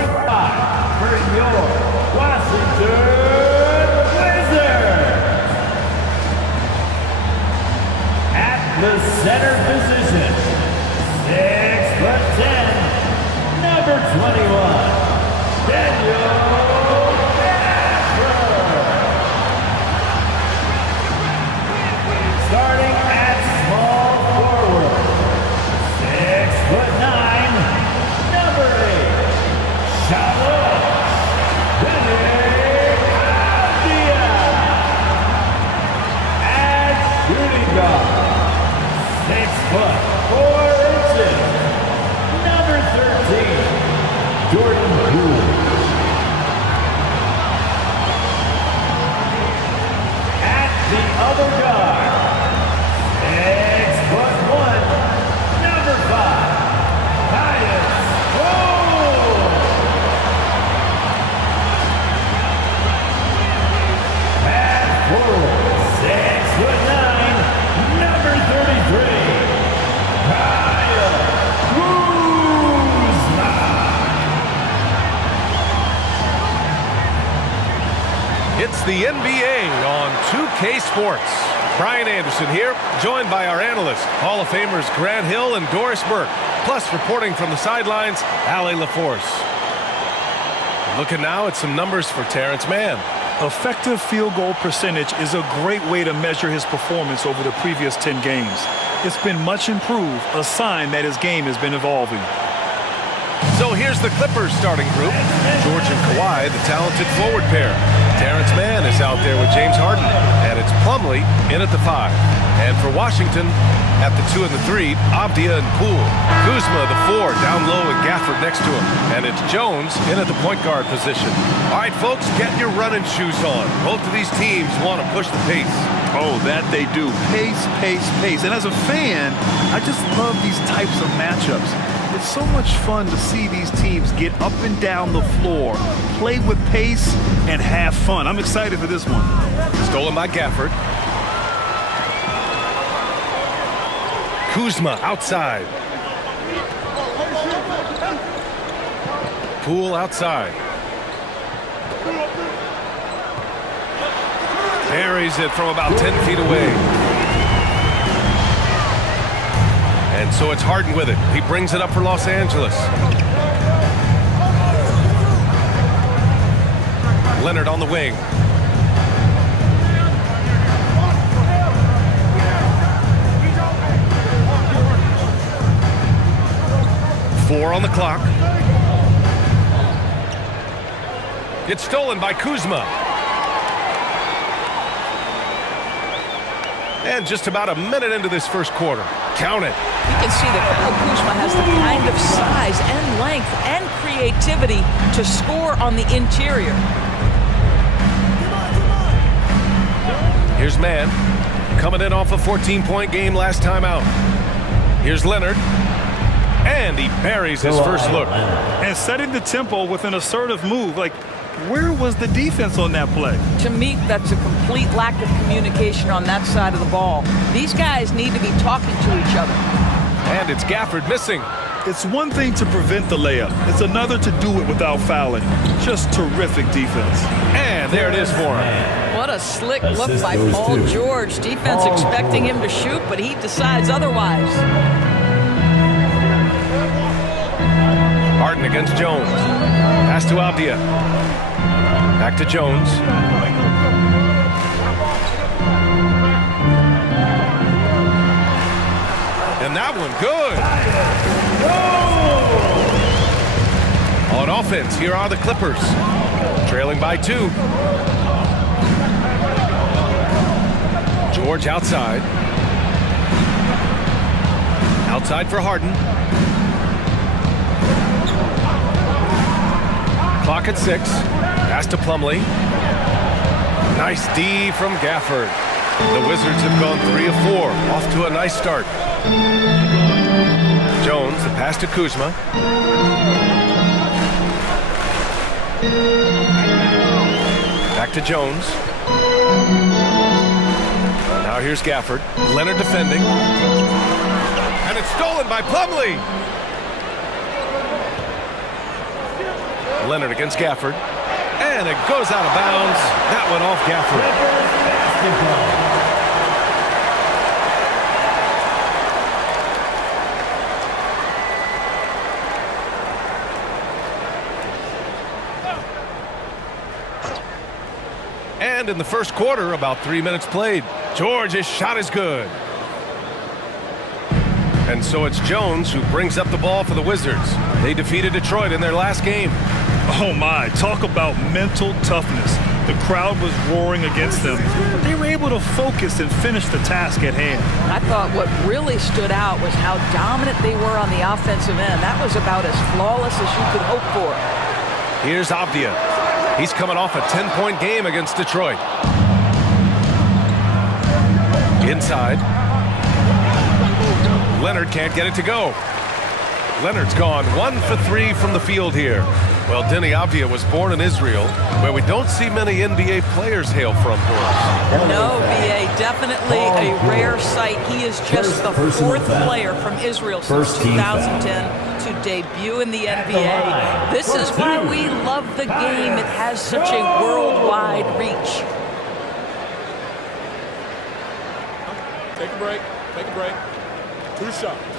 Starting five for your Washington Wizards. At the center position, 6'10", number 21, Daniel. Starting at small forward, 6'9", number 8, Katangos. At shooting guard, 6'4", number 13, Jordan Poole. At the other guard, 6'1", number 5, at forward, 6'9", number 33, Kuzma. It's the NBA on 2K Sports. Brian Anderson here, joined by our analysts, Hall of Famers Grant Hill and Doris Burke, plus reporting from the sidelines, Ali LaForce. Looking now at some numbers for Terrence Mann. Effective field goal percentage is a great way to measure his performance over the previous 10 games. It's been much improved, a sign that his game has been evolving. So here's the Clippers starting group. George and Kawhi, the talented forward pair. Terrence Mann is out there with James Harden, and it's Plumlee in at the 5. And for Washington, at the 2 and the 3, Avdia and Poole. Kuzma, the 4, down low with Gafford next to him. And it's Jones in at the point guard position. All right, folks, get your running shoes on. Both of these teams want to push the pace. Oh, that they do. Pace, pace, pace. And as a fan, I just love these types of matchups. It's so much fun to see these teams get up and down the floor, play with pace, and have fun. I'm excited for this one. Stolen by Gafford. Kuzma outside. Poole outside. Buries it from about 10 feet away. And so it's Harden with it. He brings it up for Los Angeles. Leonard on the wing. Four on the clock. It's stolen by Kuzma. And just about a minute into this first quarter. Count it. You can see that Kyle Kuzma has the kind of size and length and creativity to score on the interior. Here's Mann, coming in off a 14-point game last time out. Here's Leonard, and he buries his first look. And setting the tempo with an assertive move. Like, where was the defense on that play? To me, that's a complete lack of communication on that side of the ball. These guys need to be talking to each other. And it's Gafford missing. It's one thing to prevent the layup. It's another to do it without fouling. Just terrific defense. And there it is for him. What a slick look by Paul George. Defense expecting him to shoot, but he decides otherwise. Harden against Jones. Pass to Avdia. Back to Jones. And that one good. On offense, here are the Clippers. Trailing by 2. George outside. Outside for Harden. Clock at 6. Pass to Plumlee. Nice D from Gafford. The Wizards have gone 3 of 4. Off to a nice start. Jones, the pass to Kuzma. Back to Jones. Now here's Gafford. Leonard defending. And it's stolen by Plumlee. Leonard against Gafford. And it goes out of bounds. That went off Gafford. Basketball. And in the first quarter, about 3 minutes played. George's shot is good. And so it's Jones who brings up the ball for the Wizards. They defeated Detroit in their last game. Oh my, talk about mental toughness. The crowd was roaring against them. They were able to focus and finish the task at hand. I thought what really stood out was how dominant they were on the offensive end. That was about as flawless as you could hope for. Here's Avdia. He's coming off a 10-point game against Detroit. Inside. Leonard can't get it to go. Leonard's gone 1 for 3 from the field here. Well, Denny Avdia was born in Israel, where we don't see many NBA players hail from. No, BA, definitely a rare sight. He is just the fourth player from Israel since 2010 to debut in the NBA. This is why we love the game. It has such a worldwide reach. Take a break. Take a break. 2 shots.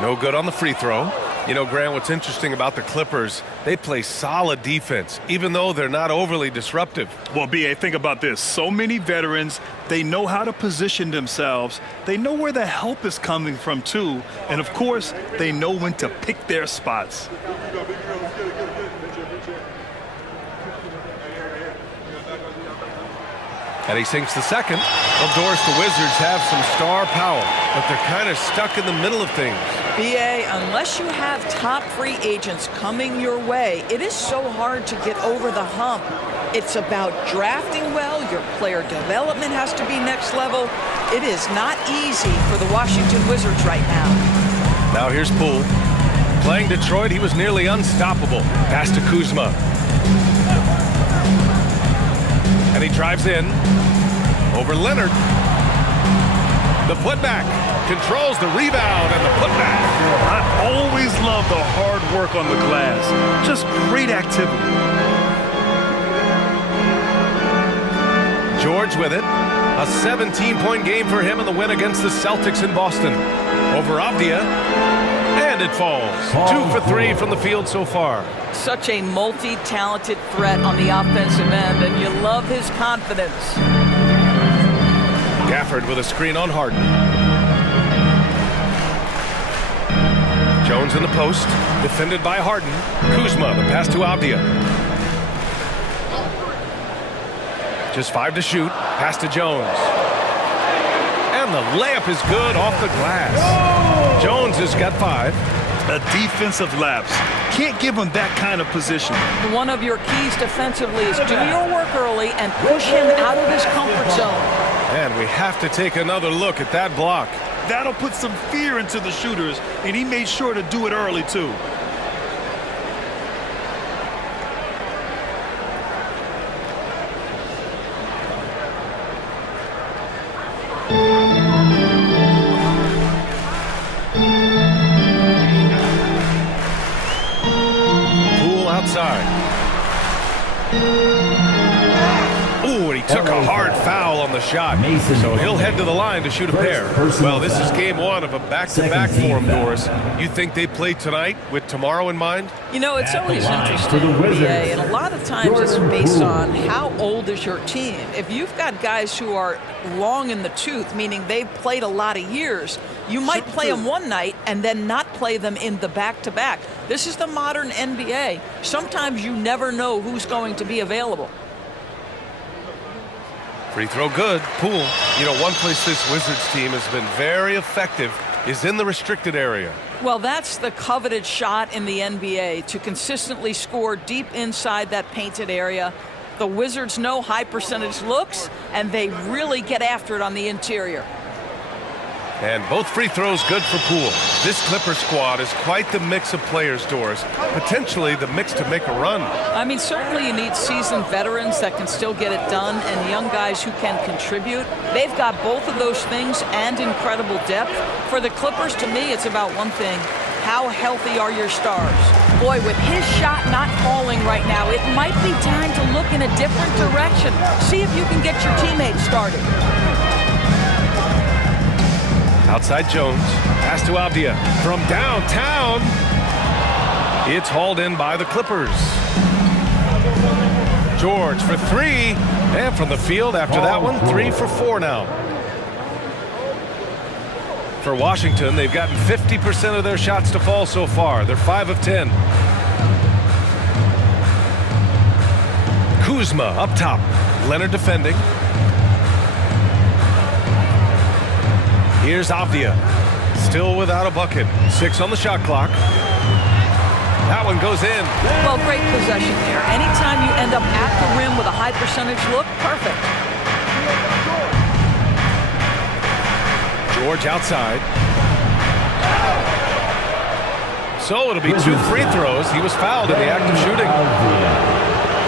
No good on the free throw. You know, Grant, what's interesting about the Clippers, they play solid defense, even though they're not overly disruptive. Well, B.A., think about this. So many veterans, they know how to position themselves. They know where the help is coming from, too. And, of course, they know when to pick their spots. And he sinks the second. Of course, the Wizards have some star power, but they're kind of stuck in the middle of things. BA, unless you have top free agents coming your way, it is so hard to get over the hump. It's about drafting well. Your player development has to be next level. It is not easy for the Washington Wizards right now. Now here's Poole. Playing Detroit, he was nearly unstoppable. Pass to Kuzma. And he drives in over Leonard. The putback controls the rebound and the putback. I always love the hard work on the glass. Just great activity. George with it. A 17-point game for him in the win against the Celtics in Boston. Over Avdia. And it falls. 2 for 3 from the field so far. Such a multi-talented threat on the offensive end, and you love his confidence. Gafford with a screen on Harden. Jones in the post, defended by Harden. Kuzma, the pass to Avdia. Just 5 to shoot, pass to Jones. And the layup is good off the glass. Jones has got 5. A defensive lapse. Can't give him that kind of position. One of your keys defensively is do your work early and push him out of his comfort zone. And we have to take another look at that block. That'll put some fear into the shooters, and he made sure to do it early, too. Outside. Ooh, and he took a hard foul on the shot. So he'll head to the line to shoot a pair. Well, this is game 1 of a back-to-back for him, Doris. You think they play tonight with tomorrow in mind? You know, it's always interesting, BA, and a lot of times it's based on how old is your team. If you've got guys who are long in the tooth, meaning they've played a lot of years, you might play them one night and then not play them in the back-to-back. This is the modern NBA. Sometimes you never know who's going to be available. Free throw good. Poole. You know, one place this Wizards team has been very effective is in the restricted area. Well, that's the coveted shot in the NBA, to consistently score deep inside that painted area. The Wizards know high percentage looks, and they really get after it on the interior. And both free throws good for Poole. This Clipper squad is quite the mix of players, Doris. Potentially the mix to make a run. I mean, certainly you need seasoned veterans that can still get it done and young guys who can contribute. They've got both of those things and incredible depth. For the Clippers, to me, it's about one thing. How healthy are your stars? Boy, with his shot not falling right now, it might be time to look in a different direction. See if you can get your teammates started. Outside Jones, pass to Avdia from downtown. It's hauled in by the Clippers. George for three, and from the field after that one, 3 for 4 now. For Washington, they've gotten 50% of their shots to fall so far. They're 5 of 10. Kuzma up top, Leonard defending. Here's Avdia, still without a bucket. 6 on the shot clock. That one goes in. Well, great possession there. Anytime you end up at the rim with a high percentage look, perfect. George outside. So it'll be 2 free throws. He was fouled in the act of shooting.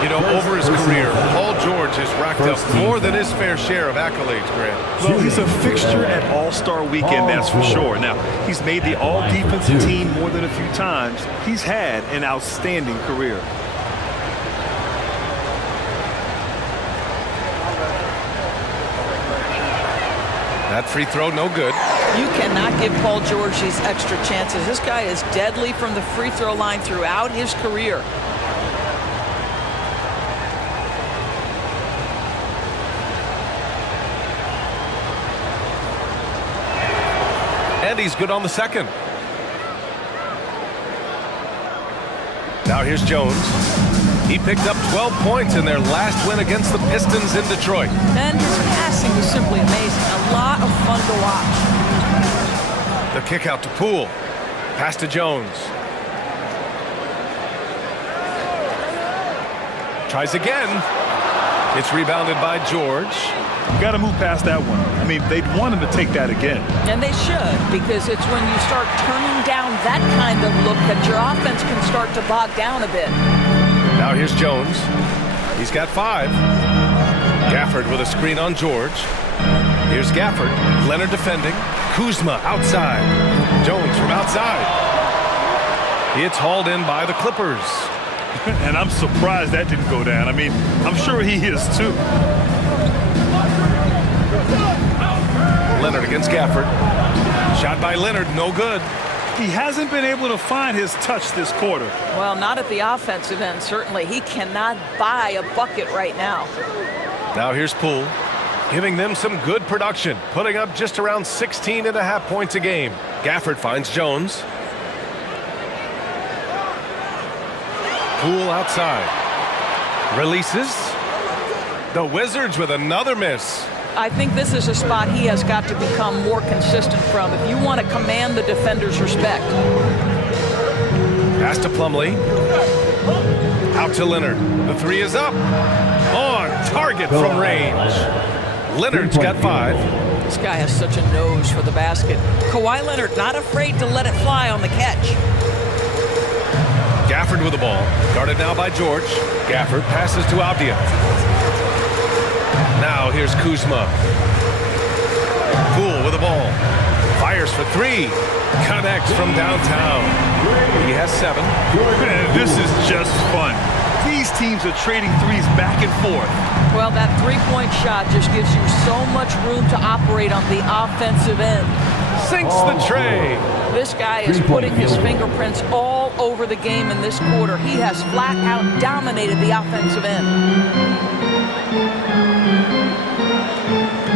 You know, over his career, Paul George has racked up more than his fair share of accolades, Grant. Well, he's a fixture at All-Star Weekend, that's for sure. Now, he's made the All-Defensive team more than a few times. He's had an outstanding career. That free throw, no good. You cannot give Paul George these extra chances. This guy is deadly from the free throw line throughout his career. And he's good on the second. Now here's Jones. He picked up 12 points in their last win against the Pistons in Detroit. And his passing was simply amazing. A lot of fun to watch. The kick out to Poole. Pass to Jones. Tries again. It's rebounded by George. Got to move past that one. I mean, they'd want him to take that again. And they should, because it's when you start turning down that kind of look that your offense can start to bog down a bit. Now here's Jones. He's got 5. Gafford with a screen on George. Here's Gafford. Leonard defending. Kuzma outside. Jones from outside. It's hauled in by the Clippers. And I'm surprised that didn't go down. I mean, I'm sure he is too. Leonard against Gafford. Shot by Leonard, no good. He hasn't been able to find his touch this quarter. Well, not at the offensive end, certainly. He cannot buy a bucket right now. Now here's Poole, giving them some good production, putting up just around 16.5 points a game. Gafford finds Jones. Poole outside. Releases. The Wizards with another miss. I think this is a spot he has got to become more consistent from if you want to command the defender's respect. Pass to Plumlee. Out to Leonard. The 3 is up. On target from range. Leonard's got 5. This guy has such a nose for the basket. Kawhi Leonard not afraid to let it fly on the catch. Gafford with the ball. Guarded now by George. Gafford passes to Avdia. Now here's Kuzma. Poole with the ball. Fires for 3. Connects from downtown. He has 7. Man, this is just fun. These teams are trading threes back and forth. Well, that three-point shot just gives you so much room to operate on the offensive end. Sinks the tray. This guy is putting his fingerprints all over the game in this quarter. He has flat out dominated the offensive end.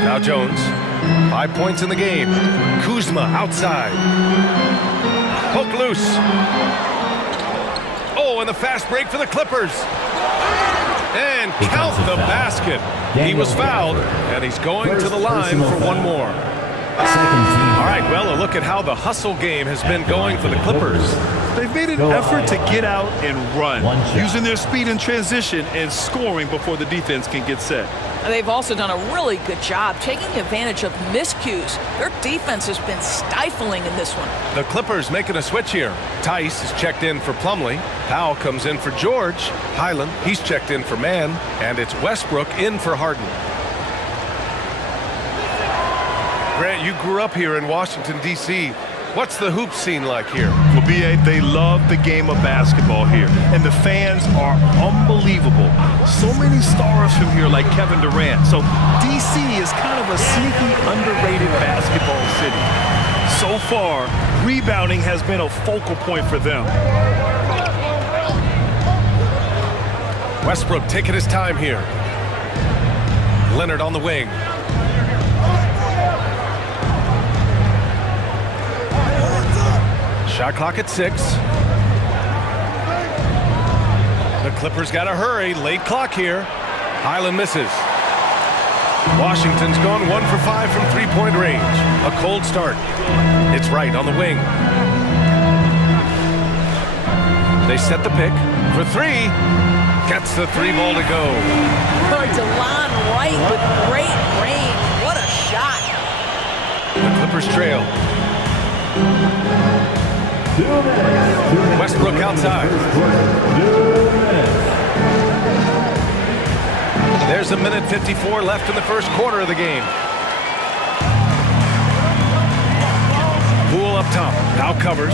Now Jones, 5 points in the game. Kuzma outside. Poke loose. Oh, and the fast break for the Clippers. And count the basket. He was fouled, and he's going to the line for one more. All right, well, a look at how the hustle game has been going for the Clippers. They've made an effort to get out and run, using their speed in transition and scoring before the defense can get set. They've also done a really good job taking advantage of miscues. Their defense has been stifling in this one. The Clippers making a switch here. Tice is checked in for Plumlee. Powell comes in for George. Highland, he's checked in for Mann. And it's Westbrook in for Harden. Grant, you grew up here in Washington, D.C. What's the hoop scene like here? Well, B.A., they love the game of basketball here, and the fans are unbelievable. So many stars from here, like Kevin Durant. So D.C. is kind of a sneaky, underrated basketball city. So far, rebounding has been a focal point for them. Westbrook taking his time here. Leonard on the wing. Shot clock at 6. The Clippers got to hurry. Late clock here. Highland misses. Washington's gone 1 for 5 from three-point range. A cold start. It's Wright on the wing. They set the pick for 3. Gets the 3 ball to go. DeLon Wright with great range. What a shot. The Clippers trail. Westbrook outside. There's a minute 54 left in the first quarter of the game. Poole up top. Now covers.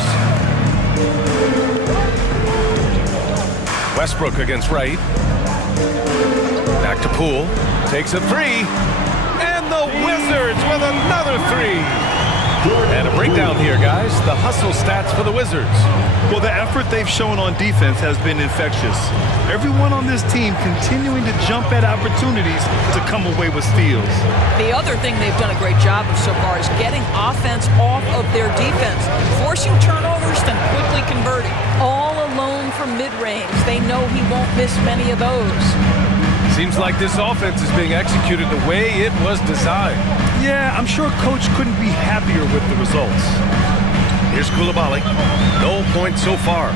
Westbrook against Wright. Back to Poole. Takes a 3. And the Wizards with another 3. And a breakdown here, guys. The hustle stats for the Wizards. Well, the effort they've shown on defense has been infectious. Everyone on this team continuing to jump at opportunities to come away with steals. The other thing they've done a great job of so far is getting offense off of their defense, forcing turnovers, then quickly converting. All alone from mid-range. They know he won't miss many of those. Seems like this offense is being executed the way it was designed. Yeah, I'm sure Coach couldn't be happier with the results. Here's Coulibaly. No points so far.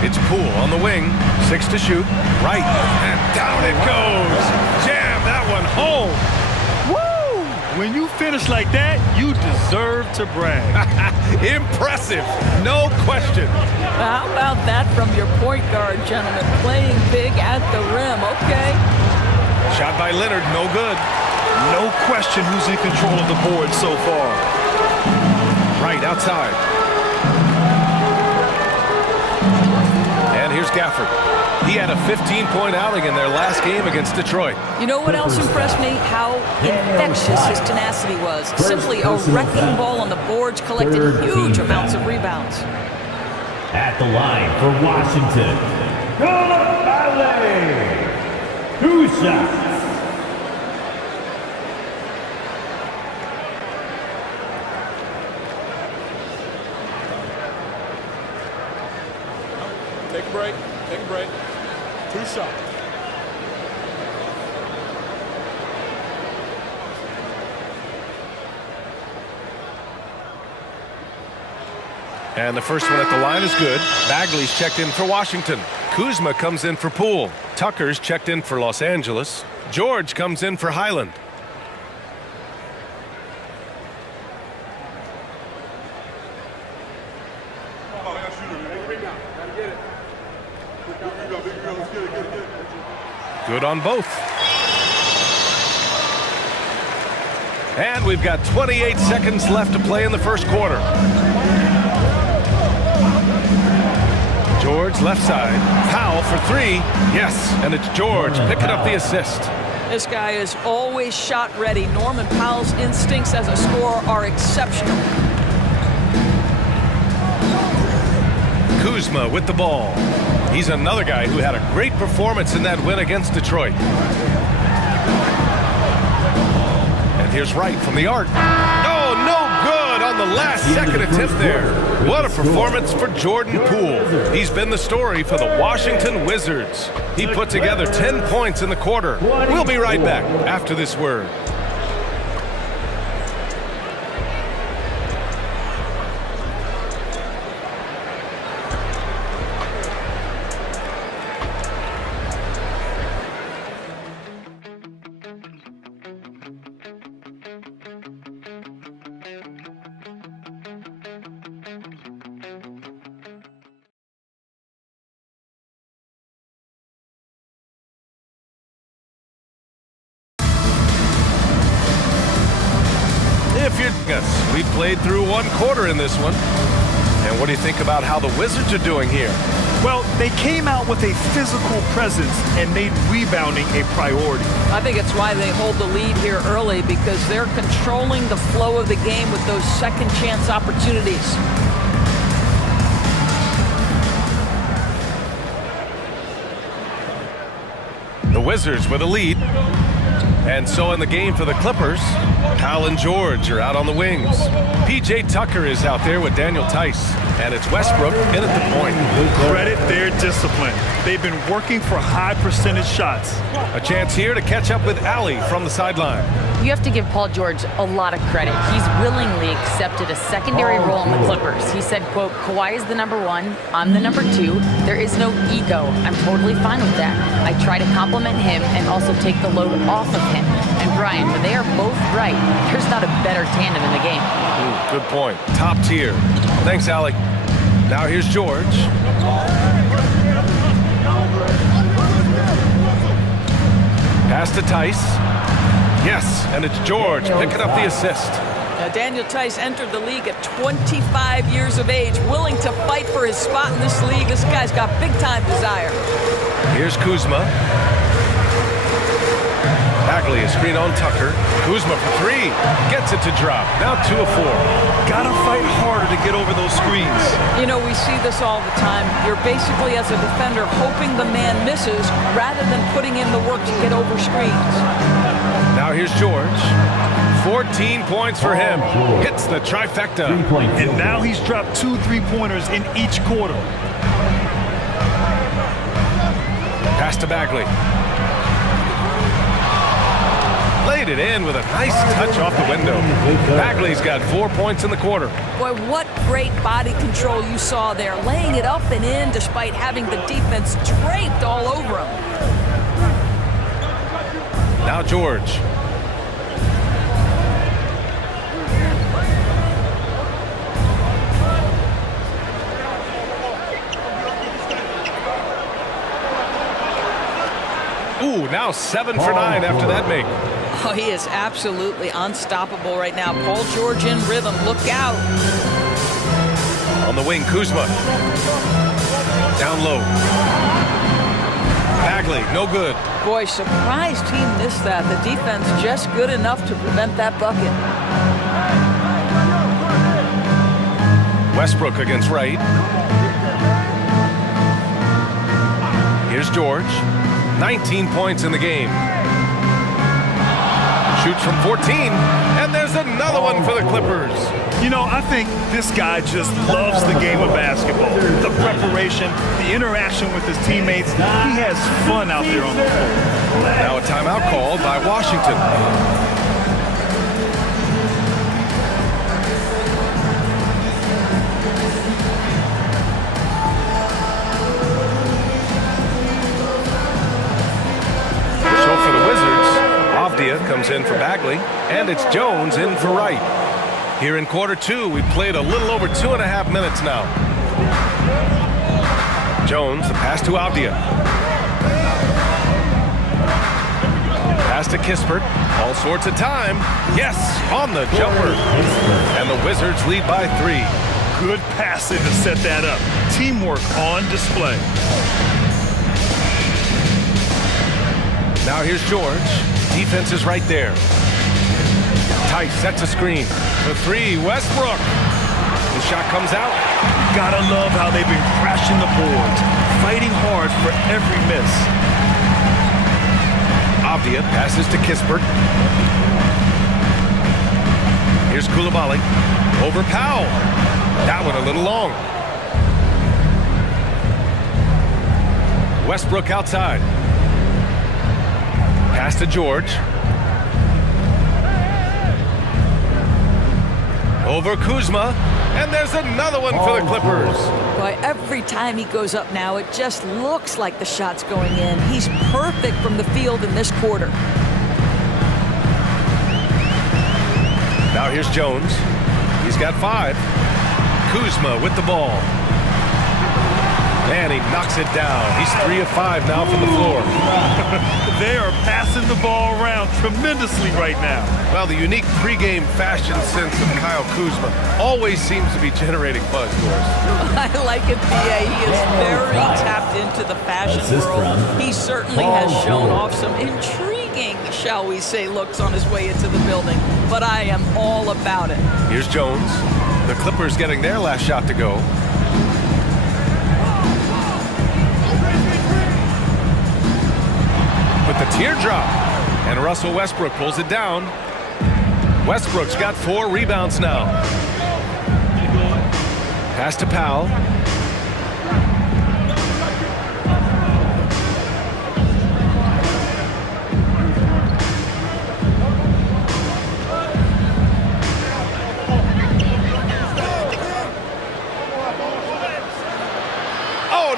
It's Poole on the wing. 6 to shoot. Right. And down it goes. Jam that one home. Woo! When you finish like that, you deserve to brag. Impressive. No question. How about that from your point guard, gentlemen? Playing big at the rim. Okay. Shot by Leonard. No good. No question who's in control of the board so far. Right outside. And here's Gafford. He had a 15-point outing in their last game against Detroit. You know what else impressed me? How infectious his tenacity was. Simply a wrecking ball on the boards, collected huge amounts of rebounds. At the line for Washington, kobebryant. 2 shots. Take a break. Take a break. 2 shots. And the first one at the line is good. Bagley's checked in for Washington. Kuzma comes in for Poole. Tucker's checked in for Los Angeles. George comes in for Highland. Good on both. And we've got 28 seconds left to play in the first quarter. George left side. Powell for 3. Yes, and it's George picking up the assist. This guy is always shot ready. Norman Powell's instincts as a scorer are exceptional. Kuzma with the ball. He's another guy who had a great performance in that win against Detroit. And here's Wright from the arc. Oh, no good on the last second attempt there. What a performance for Jordan Poole. He's been the story for the Washington Wizards. He put together 10 points in the quarter. We'll be right back after this word. played through one quarter in this one. And what do you think about how the Wizards are doing here? Well, they came out with a physical presence and made rebounding a priority. I think it's why they hold the lead here early, because they're controlling the flow of the game with those second chance opportunities. The Wizards with a lead. And so in the game for the Clippers, Powell and George are out on the wings. P.J. Tucker is out there with Daniel Tice. And it's Westbrook in at the point. Credit their discipline. They've been working for high percentage shots. A chance here to catch up with Allie from the sideline. You have to give Paul George a lot of credit. He's willingly accepted a secondary role in the Clippers. He said, quote, Kawhi is the number one, I'm the number two. There is no ego. I'm totally fine with that. I try to compliment him and also take the load off of him. And Brian, when they are both right, there's not a better tandem in the game. Good point. Top tier. Thanks, Allie. Now here's George. Pass to Tice. Yes, and it's George picking up the assist. Now, Daniel Tice entered the league at 25 years of age, willing to fight for his spot in this league. This guy's got big-time desire. Here's Kuzma. Bagley, a screen on Tucker. Kuzma for three. Gets it to drop. Now 2 of 4. Gotta fight harder to get over those screens. You know, we see this all the time. You're basically, as a defender, hoping the man misses rather than putting in the work to get over screens. Now here's George. 14 points for him. Hits the trifecta. And now he's dropped 2 3-pointers in each quarter. Pass to Bagley. Laid it in with a nice touch off the window. Bagley's got 4 points in the quarter. Boy, what great body control you saw there. Laying it up and in despite having the defense draped all over him. Now George. Ooh, now 7 for 9 after that make. Oh, he is absolutely unstoppable right now. Paul George in rhythm. Look out. On the wing, Kuzma. Down low. Bagley, no good. Boy, surprised he missed that. The defense just good enough to prevent that bucket. Westbrook against Wright. Here's George. 19 points in the game. Shoots from 14, and there's another one for the Clippers. You know, I think this guy just loves the game of basketball. The preparation, the interaction with his teammates. He has fun out there on the floor. Now a timeout called by Washington. So for the Wizards, Avdia comes in for Bagley, and it's Jones in for Wright. Here in quarter 2, we've played a little over 2.5 minutes now. Jones, the pass to Avdia. Pass to Kispert. All sorts of time. Yes, on the jumper. And the Wizards lead by 3. Good passing to set that up. Teamwork on display. Now here's George. Defense is right there. Tice sets a screen. For 3, Westbrook. The shot comes out. Gotta love how they've been crashing the boards, fighting hard for every miss. Avdia passes to Kispert. Here's Coulibaly. Over Powell. That one a little long. Westbrook outside. Pass to George. Over Kuzma. And there's another one for the Clippers. Boy, every time he goes up now, it just looks like the shot's going in. He's perfect from the field in this quarter. Now here's Jones. He's got 5. Kuzma with the ball. And he knocks it down. He's 3 of 5 now from the floor. They are passing the ball around down tremendously right now. Well, the unique pregame fashion sense of Kyle Kuzma always seems to be generating buzz, Doris. I like it, B.A. He is very tapped into the fashion world. He certainly has shown off some intriguing, shall we say, looks on his way into the building. But I am all about it. Here's Jones. The Clippers getting their last shot to go. With the teardrop. And Russell Westbrook pulls it down. Westbrook's got 4 rebounds now. Pass to Powell.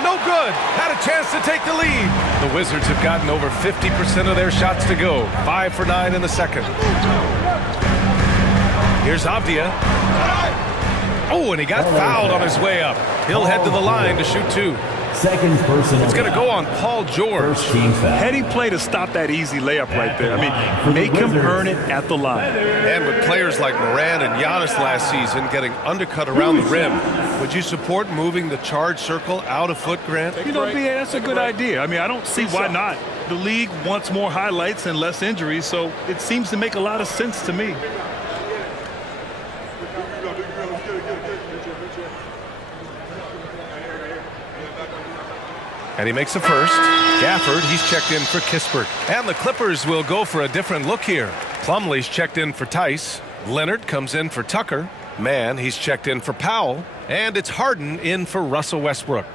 No good. Had a chance to take the lead. The Wizards have gotten over 50% of their shots to go. 5 for 9 in the second. Here's Avdia. Oh, and he got fouled on his way up. He'll head to the line to shoot 2. Second personal. It's going to go on Paul George. Heading play to stop that easy layup right there. I mean, make him earn it at the line. And with players like Moran and Giannis last season getting undercut around the rim, would you support moving the charge circle out a foot, Grant? You know, B.A., that's a good idea. I mean, I don't see why not. The league wants more highlights and less injuries, so it seems to make a lot of sense to me. And he makes the first. Gafford, he's checked in for Kispert. And the Clippers will go for a different look here. Plumlee's checked in for Tice. Leonard comes in for Tucker. Mann, he's checked in for Powell. And it's Harden in for Russell Westbrook.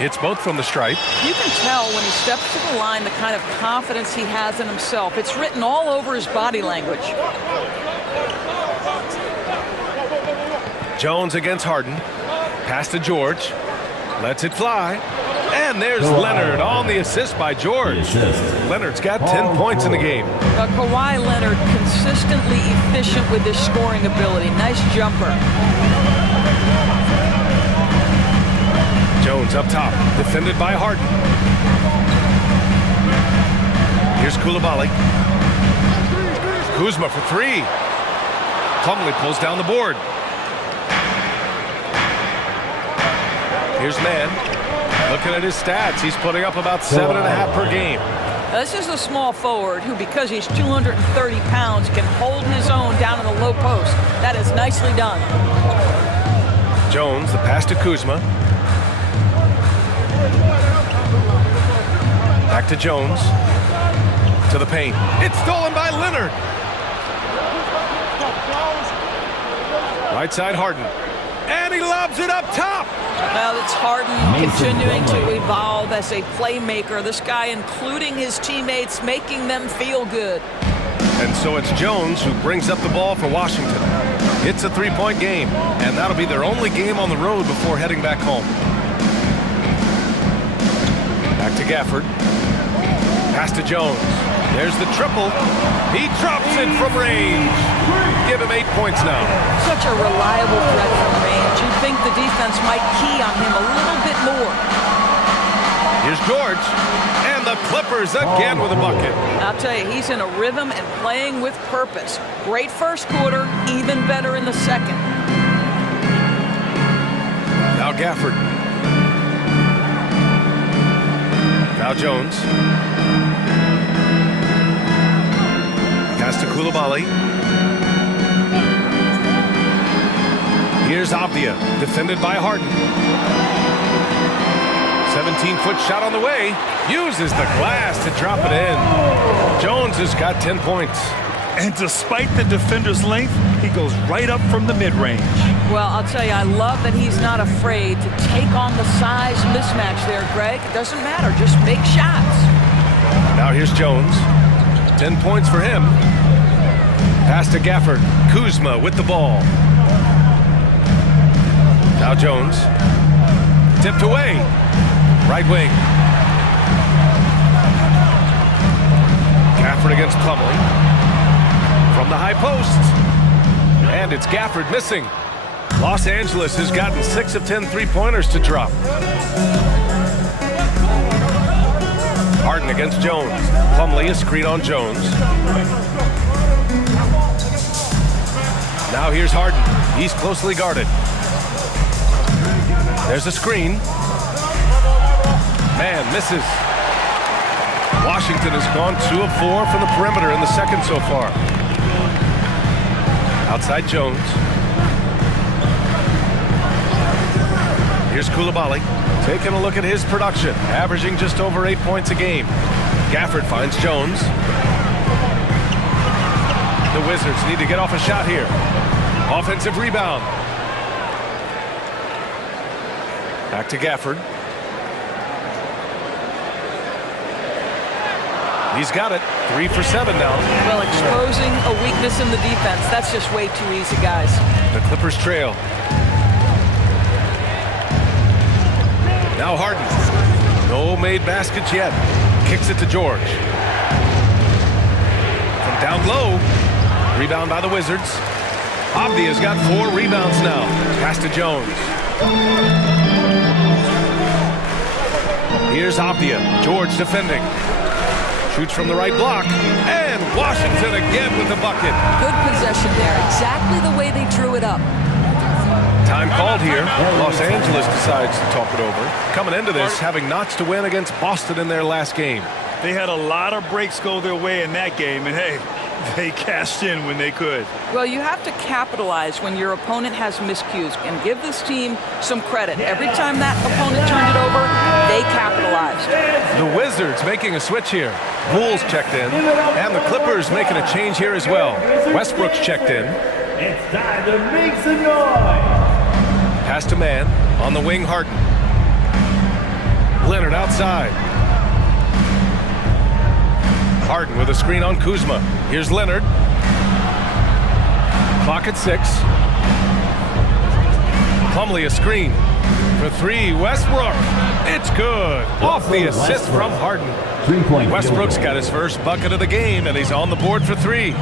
It's both from the stripe. You can tell when he steps to the line the kind of confidence he has in himself. It's written all over his body language. Jones against Harden. Pass to George. Lets it fly. And there's Leonard on the assist by George. Leonard's got 10 points in the game. Kawhi Leonard consistently efficient with his scoring ability. Nice jumper. Jones up top, defended by Harden. Here's Coulibaly. Kuzma for 3. Plumlee pulls down the board. Here's Mann. Looking at his stats, he's putting up about 7.5 per game. This is a small forward who, because he's 230 pounds, can hold his own down in the low post. That is nicely done. Jones, the pass to Kuzma. Back to Jones. To the paint. It's stolen by Leonard. Right side Harden. And he lobs it up top. Well, it's Harden continuing to evolve as a playmaker. This guy, including his teammates, making them feel good. And so it's Jones who brings up the ball for Washington. It's a 3-point game, and that'll be their only game on the road before heading back home. Back to Gafford. Pass to Jones. There's the triple. He drops it from range. Give him 8 points now. Such a reliable threat from range. You'd think the defense might key on him a little bit more. Here's George. And the Clippers again with a bucket. I'll tell you, he's in a rhythm and playing with purpose. Great first quarter, even better in the second. Now Gafford. Now Jones. Pass to Coulibaly. Here's Avdia, defended by Harden. 17-foot shot on the way. Uses the glass to drop it in. Jones has got 10 points. And despite the defender's length, he goes right up from the mid-range. Well, I'll tell you, I love that he's not afraid to take on the size mismatch there, Greg. It doesn't matter. Just make shots. Now here's Jones. 10 points for him. Pass to Gafford. Kuzma with the ball. Now Jones. Tipped away. Right wing. Gafford against Plumlee. From the high post. And it's Gafford missing. Los Angeles has gotten 6 of 10 three-pointers to drop. Harden against Jones. Plumlee a screen on Jones. Now here's Harden. He's closely guarded. There's a screen. Man misses. Washington has gone 2 of 4 from the perimeter in the second so far. Outside Jones. Here's Coulibaly. Taking a look at his production, averaging just over 8 points a game. Gafford finds Jones. The Wizards need to get off a shot here. Offensive rebound. Back to Gafford. He's got it. 3 for 7 now. Well, exposing a weakness in the defense, that's just way too easy, guys. The Clippers trail. Now Harden. No made baskets yet. Kicks it to George. From down low. Rebound by the Wizards. Abdia's got 4 rebounds now. Pass to Jones. Here's Abdia. George defending. Shoots from the right block. And Washington again with the bucket. Good possession there. Exactly the way they drew it up. Time called here. Los Angeles decides to talk it over. Coming into this, having notched to win against Boston in their last game. They had a lot of breaks go their way in that game, and hey, they cashed in when they could. Well, you have to capitalize when your opponent has miscues and give this team some credit. Every time that opponent turned it over, they capitalized. The Wizards making a switch here. Bulls checked in, and the Clippers making a change here as well. Westbrook's checked in. It's time to make some noise. Pass to man. On the wing, Harden. Leonard outside. Harden with a screen on Kuzma. Here's Leonard. Clock at 6. Plumlee a screen. For 3, Westbrook. It's good. Off the assist from Harden. 3-point. Westbrook's got his first bucket of the game, and he's on the board for 3.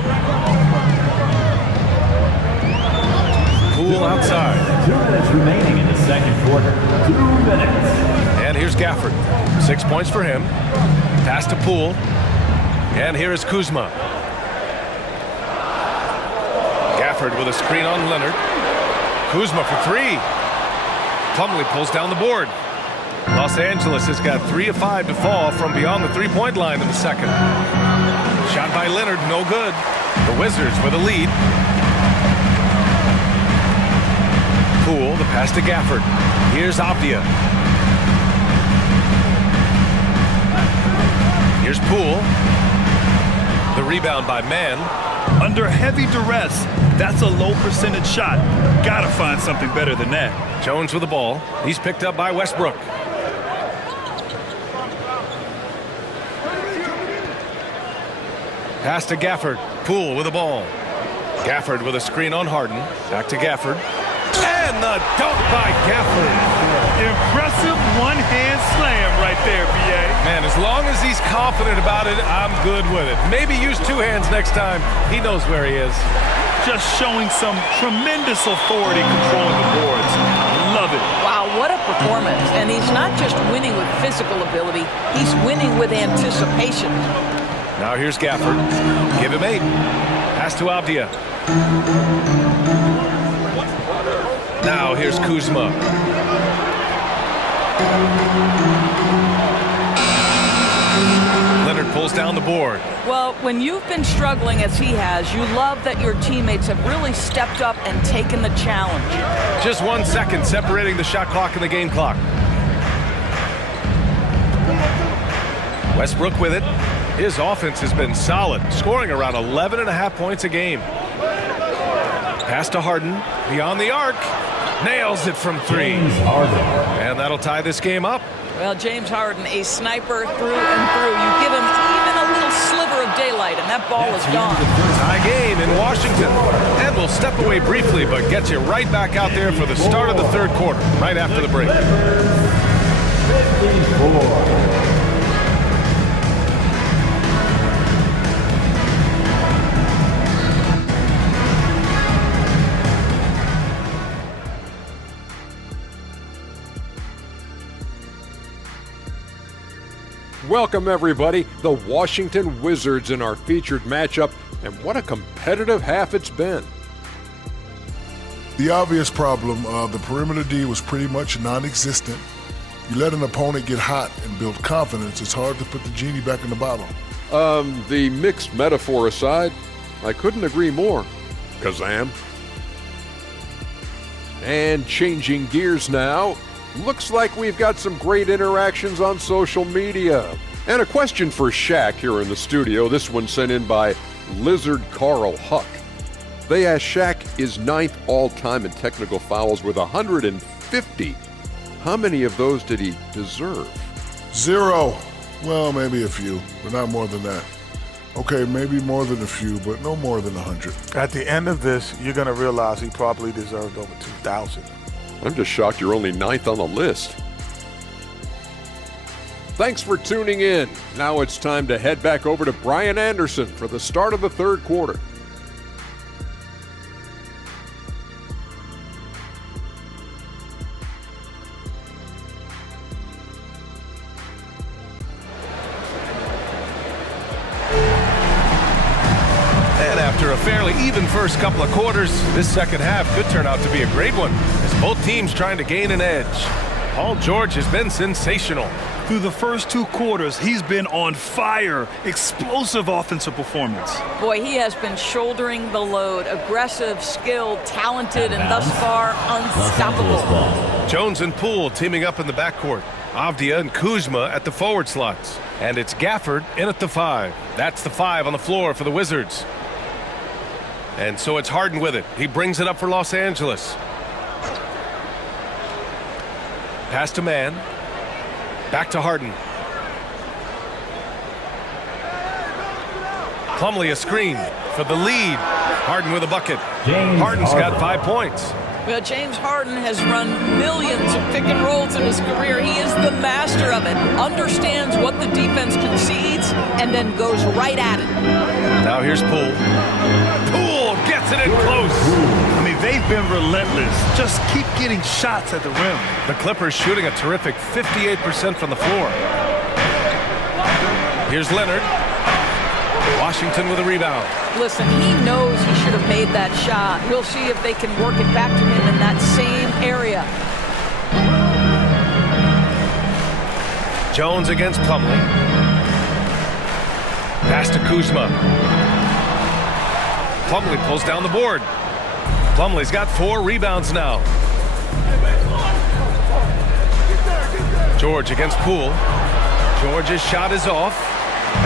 Poole outside. 2 minutes remaining in the second quarter. 2 minutes. And here's Gafford. 6 points for him. Pass to Poole. And here is Kuzma. Gafford with a screen on Leonard. Kuzma for 3. Plumlee pulls down the board. Los Angeles has got 3 of 5 to fall from beyond the three-point line in the second. Shot by Leonard, no good. The Wizards with a lead. Poole, the pass to Gafford. Here's Abdia. Here's Poole. The rebound by Mann. Under heavy duress, that's a low percentage shot. Gotta find something better than that. Jones with the ball. He's picked up by Westbrook. Pass to Gafford. Poole with the ball. Gafford with a screen on Harden. Back to Gafford. And the dunk by Gafford. Impressive one-hand slam right there, B.A. Man, as long as he's confident about it, I'm good with it. Maybe use 2 hands next time. He knows where he is. Just showing some tremendous authority controlling the boards. Love it. Wow, what a performance. And he's not just winning with physical ability, he's winning with anticipation. Now here's Gafford. Give him 8. Pass to Abdia. Now here's Kuzma. Leonard pulls down the board. Well, when you've been struggling as he has, you love that your teammates have really stepped up and taken the challenge. Just 1 second separating the shot clock and the game clock. Westbrook with it. His offense has been solid, scoring around 11.5 points a game. Pass to Harden, beyond the arc. Nails it from 3. And that'll tie this game up. Well, James Harden, a sniper through and through. You give him even a little sliver of daylight, and that ball is gone. Tie game in Washington. And we'll step away briefly, but get you right back out there for the start of the third quarter, right after the break. 54. Welcome, everybody. The Washington Wizards in our featured matchup, and what a competitive half it's been. The obvious problem, the perimeter D was pretty much non-existent. You let an opponent get hot and build confidence, it's hard to put the genie back in the bottle. The mixed metaphor aside, I couldn't agree more. Kazam. And changing gears now, looks like we've got some great interactions on social media. And a question for Shaq here in the studio. This one sent in by Lizard Carl Huck. They asked, Shaq is 9th all-time in technical fouls with 150. How many of those did he deserve? 0. Well, maybe a few, but not more than that. Okay, maybe more than a few, but no more than 100. At the end of this, you're going to realize he probably deserved over 2,000. I'm just shocked you're only 9th on the list. Thanks for tuning in. Now it's time to head back over to Brian Anderson for the start of the third quarter. After a fairly even first couple of quarters, this second half could turn out to be a great one, as both teams trying to gain an edge. Paul George has been sensational. Through the first 2 quarters, he's been on fire. Explosive offensive performance. Boy, he has been shouldering the load. Aggressive, skilled, talented, and thus far unstoppable. Jones and Poole teaming up in the backcourt. Avdia and Kuzma at the forward slots. And it's Gafford in at the 5. That's the 5 on the floor for the Wizards. And so it's Harden with it. He brings it up for Los Angeles. Pass to Mann. Back to Harden. Plumlee a screen for the lead. Harden with a bucket. Harden's got 5 points. Well, James Harden has run millions of pick and rolls in his career. He is the master of it. Understands what the defense concedes and then goes right at it. Now here's Poole. Poole gets it in close. I mean, they've been relentless. Just keep getting shots at the rim. The Clippers shooting a terrific 58% from the floor. Here's Leonard. Washington with a rebound. Listen, he knows he should have made that shot. We'll see if they can work it back to him in that same area. Jones against Plumlee. Pass to Kuzma. Plumlee pulls down the board. Plumlee's got 4 rebounds now. George against Poole. George's shot is off.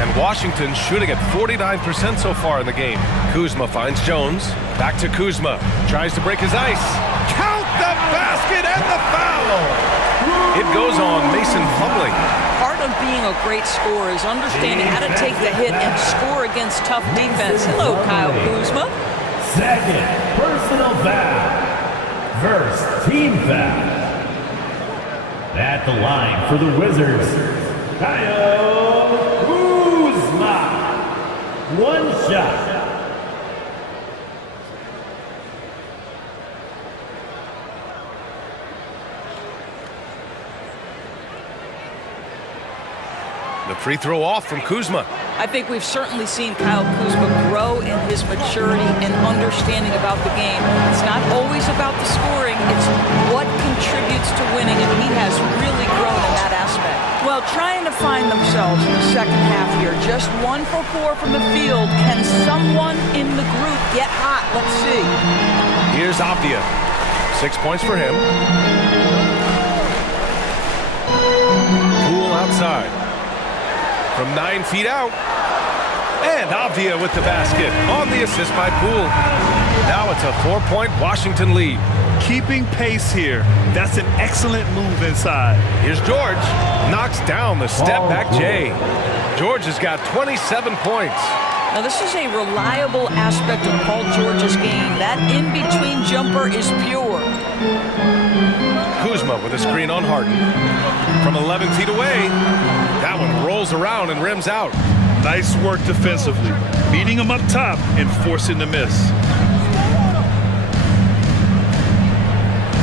And Washington shooting at 49% so far in the game. Kuzma finds Jones. Back to Kuzma. Tries to break his ice. Count the basket and the foul! It goes on Mason Plumlee. Part of being a great scorer is understanding how to take the hit and score against tough defense. Hello, Kyle Kuzma. Second personal foul. First team foul. At the line for the Wizards, Kyle Kuzma. One shot. The free throw off from Kuzma. I think we've certainly seen Kyle Kuzma grow in his maturity and understanding about the game. It's not always about the scoring, it's what contributes to winning, and he has really grown in that aspect. Well, trying to find themselves in the second half here, just 1 for 4 from the field. Can someone in the group get hot? Let's see. Here's Avdia. 6 points for him. Poole outside. From 9 feet out. And Avdia with the basket on the assist by Poole. Now it's a 4-point Washington lead. Keeping pace here. That's an excellent move inside. Here's George. Knocks down the step-back J. George has got 27 points. Now, this is a reliable aspect of Paul George's game. That in-between jumper is pure. Kuzma with a screen on Harden. From 11 feet away, that one rolls around and rims out. Nice work defensively. Beating him up top and forcing the miss.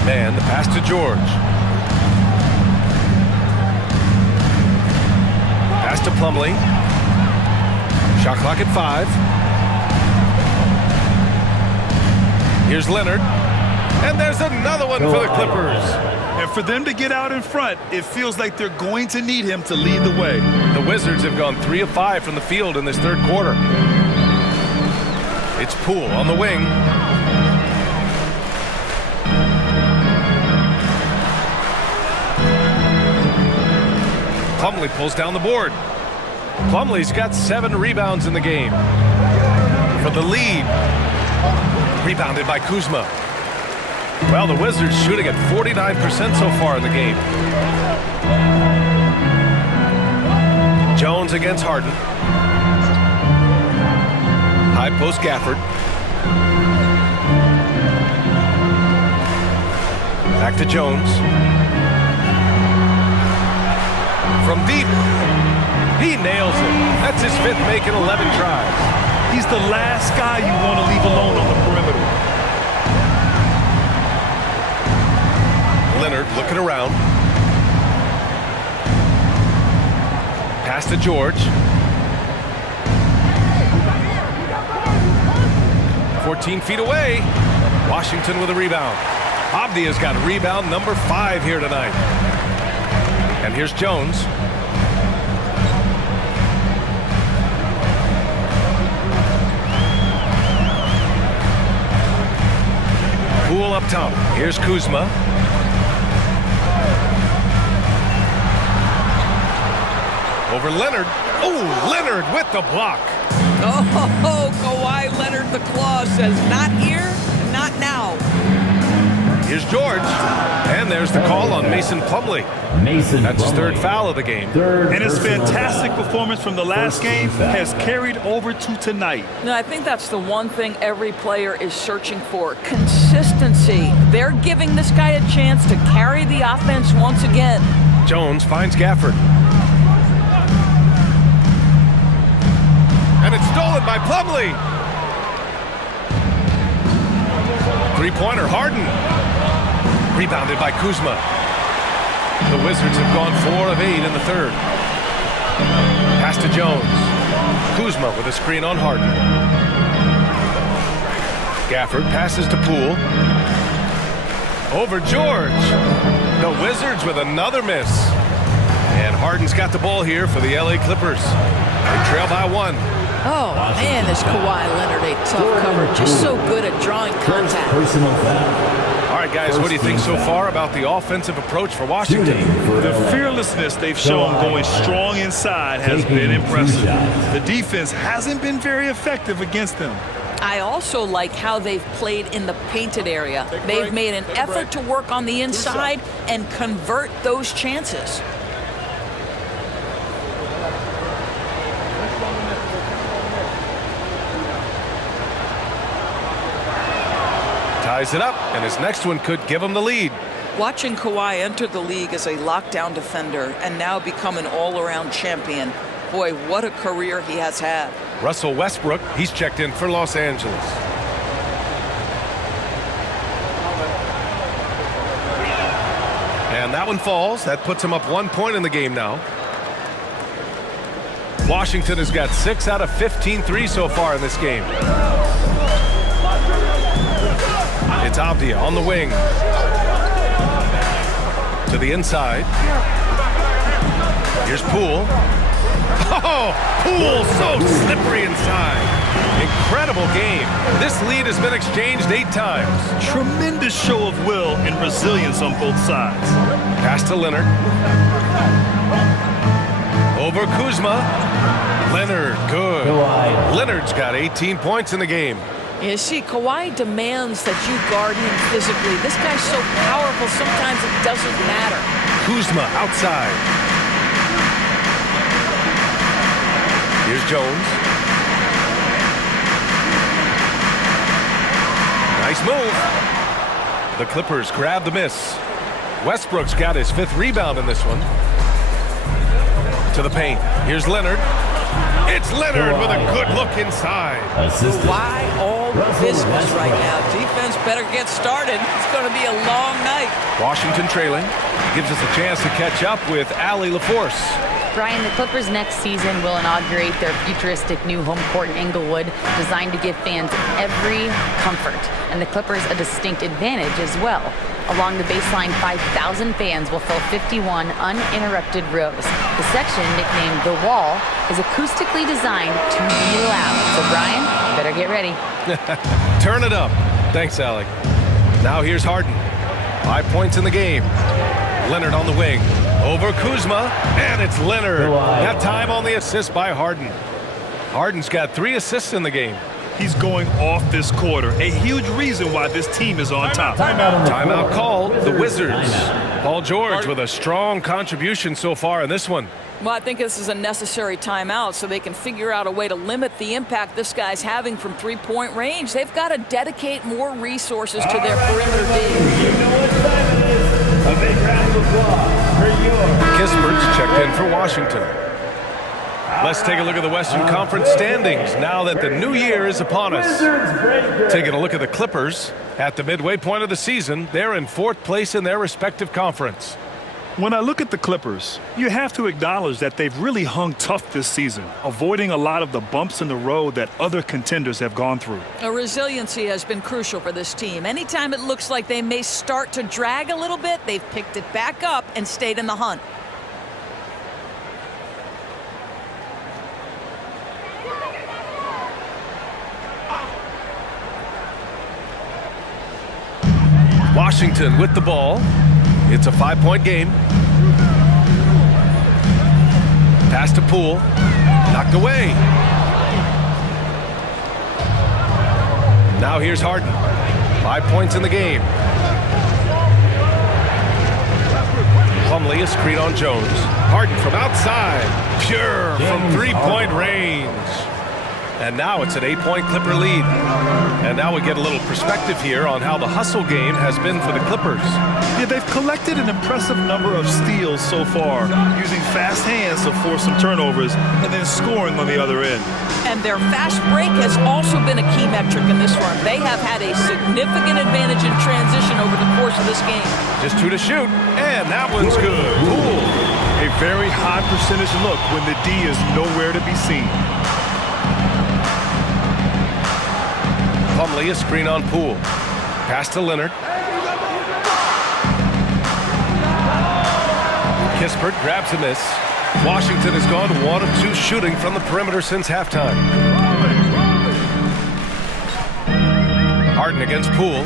Man, the pass to George. Pass to Plumlee. Shot clock at 5. Here's Leonard. And there's another one for the Clippers. And for them to get out in front, it feels like they're going to need him to lead the way. The Wizards have gone 3 of 5 from the field in this third quarter. It's Poole on the wing. Plumlee pulls down the board. Plumlee's got 7 rebounds in the game. For the lead. Rebounded by Kuzma. Well, the Wizards shooting at 49% so far in the game. Jones against Harden. High post Gafford. Back to Jones. From deep. He nails it. That's his 5th make in 11 tries. He's the last guy you want to leave alone on the perimeter. Leonard looking around. Pass to George. 14 feet away. Washington with a rebound. Abdia's got rebound number 5 here tonight. And here's Jones. Poole up top. Here's Kuzma. Over Leonard. Oh, Leonard with the block. Oh, Kawhi Leonard, the claw says, not here, not now. Here's George. And there's the call on Mason Plumlee. That's his 3rd foul of the game. And his fantastic performance from the last game has carried over to tonight. No, I think that's the one thing every player is searching for, consistency. They're giving this guy a chance to carry the offense once again. Jones finds Gafford. And it's stolen by Plumlee. 3-pointer, Harden. Rebounded by Kuzma. The Wizards have gone 4 of 8 in the third. Pass to Jones. Kuzma with a screen on Harden. Gafford passes to Poole. Over George. The Wizards with another miss. And Harden's got the ball here for the LA Clippers. They trail by 1. Oh, man, is Kawhi Leonard a tough cover. Just so good at drawing contact. Personal foul. All right, guys, what do you think so far about the offensive approach for Washington? The fearlessness they've shown going strong inside has been impressive. The defense hasn't been very effective against them. I also like how they've played in the painted area. They've made an effort to work on the inside and convert those chances. Ties it up, and his next one could give him the lead. Watching Kawhi enter the league as a lockdown defender and now become an all-around champion, boy, what a career he has had. Russell Westbrook, he's checked in for Los Angeles. And that one falls. That puts him up 1 point in the game now. Washington has got 6 out of 15 threes so far in this game. It's Abdia on the wing. To the inside. Here's Poole. Oh, Poole so slippery inside. Incredible game. This lead has been exchanged 8 times. Tremendous show of will and resilience on both sides. Pass to Leonard. Over Kuzma. Leonard, good. Leonard's got 18 points in the game. You see, Kawhi demands that you guard him physically. This guy's so powerful, sometimes it doesn't matter. Kuzma outside. Here's Jones. Nice move. The Clippers grab the miss. Westbrook's got his 5th rebound in this one. To the paint. Here's Leonard. It's Leonard with a good look inside. Kawhi all business right now. Defense better get started. It's going to be a long night. Washington trailing. Gives us a chance to catch up with Allie LaForce. Brian, the Clippers next season will inaugurate their futuristic new home court in Inglewood, designed to give fans every comfort, and the Clippers a distinct advantage as well. Along the baseline, 5,000 fans will fill 51 uninterrupted rows. The section, nicknamed The Wall, is acoustically designed to be loud. So, Brian, better get ready. Turn it up. Thanks, Alec. Now here's Harden. 5 points in the game. Leonard on the wing. Over Kuzma, and it's Leonard. That time on the assist by Harden. Harden's got 3 assists in the game. He's going off this quarter. A huge reason why this team is on top. Timeout called. The Wizards. Paul George with a strong contribution so far in this one. Well, I think this is a necessary timeout so they can figure out a way to limit the impact this guy's having from three-point range. They've got to dedicate more resources to their perimeter D. You know what time it is. A big round of applause for yours. Kispert's checked in for Washington. Let's take a look at the Western Conference standings now that the new year is upon us. Taking a look at the Clippers at the midway point of the season, they're in 4th place in their respective conference. When I look at the Clippers, you have to acknowledge that they've really hung tough this season, avoiding a lot of the bumps in the road that other contenders have gone through. Resiliency has been crucial for this team. Anytime it looks like they may start to drag a little bit, they've picked it back up and stayed in the hunt. Washington with the ball. It's a 5-point game. Pass to Poole. Knocked away. Now here's Harden. 5 points in the game. Plumlee, a screen on Jones. Harden from outside. Pure from 3-point range. And now it's an 8-point Clipper lead. And now we get a little perspective here on how the hustle game has been for the Clippers. Yeah, they've collected an impressive number of steals so far, using fast hands to force some turnovers and then scoring on the other end. And their fast break has also been a key metric in this one. They have had a significant advantage in transition over the course of this game. Just 2 to shoot, and that one's good. Cool. A very high percentage look when the D is nowhere to be seen. Plumlee, a screen on Poole. Pass to Leonard. Kispert grabs a miss. Washington has gone 1 of 2 shooting from the perimeter since halftime. Harden against Poole.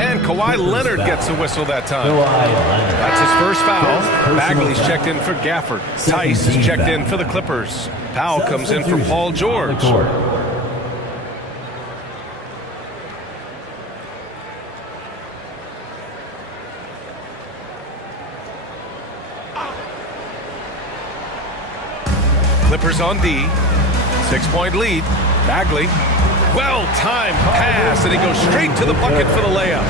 And Kawhi Leonard gets a whistle that time. That's his first foul. Bagley's checked in for Gafford. Tice is checked in for the Clippers. Powell comes in for Paul George. Clippers on D. 6-point lead. Bagley. Well-timed pass, and he goes straight to the bucket for the layup.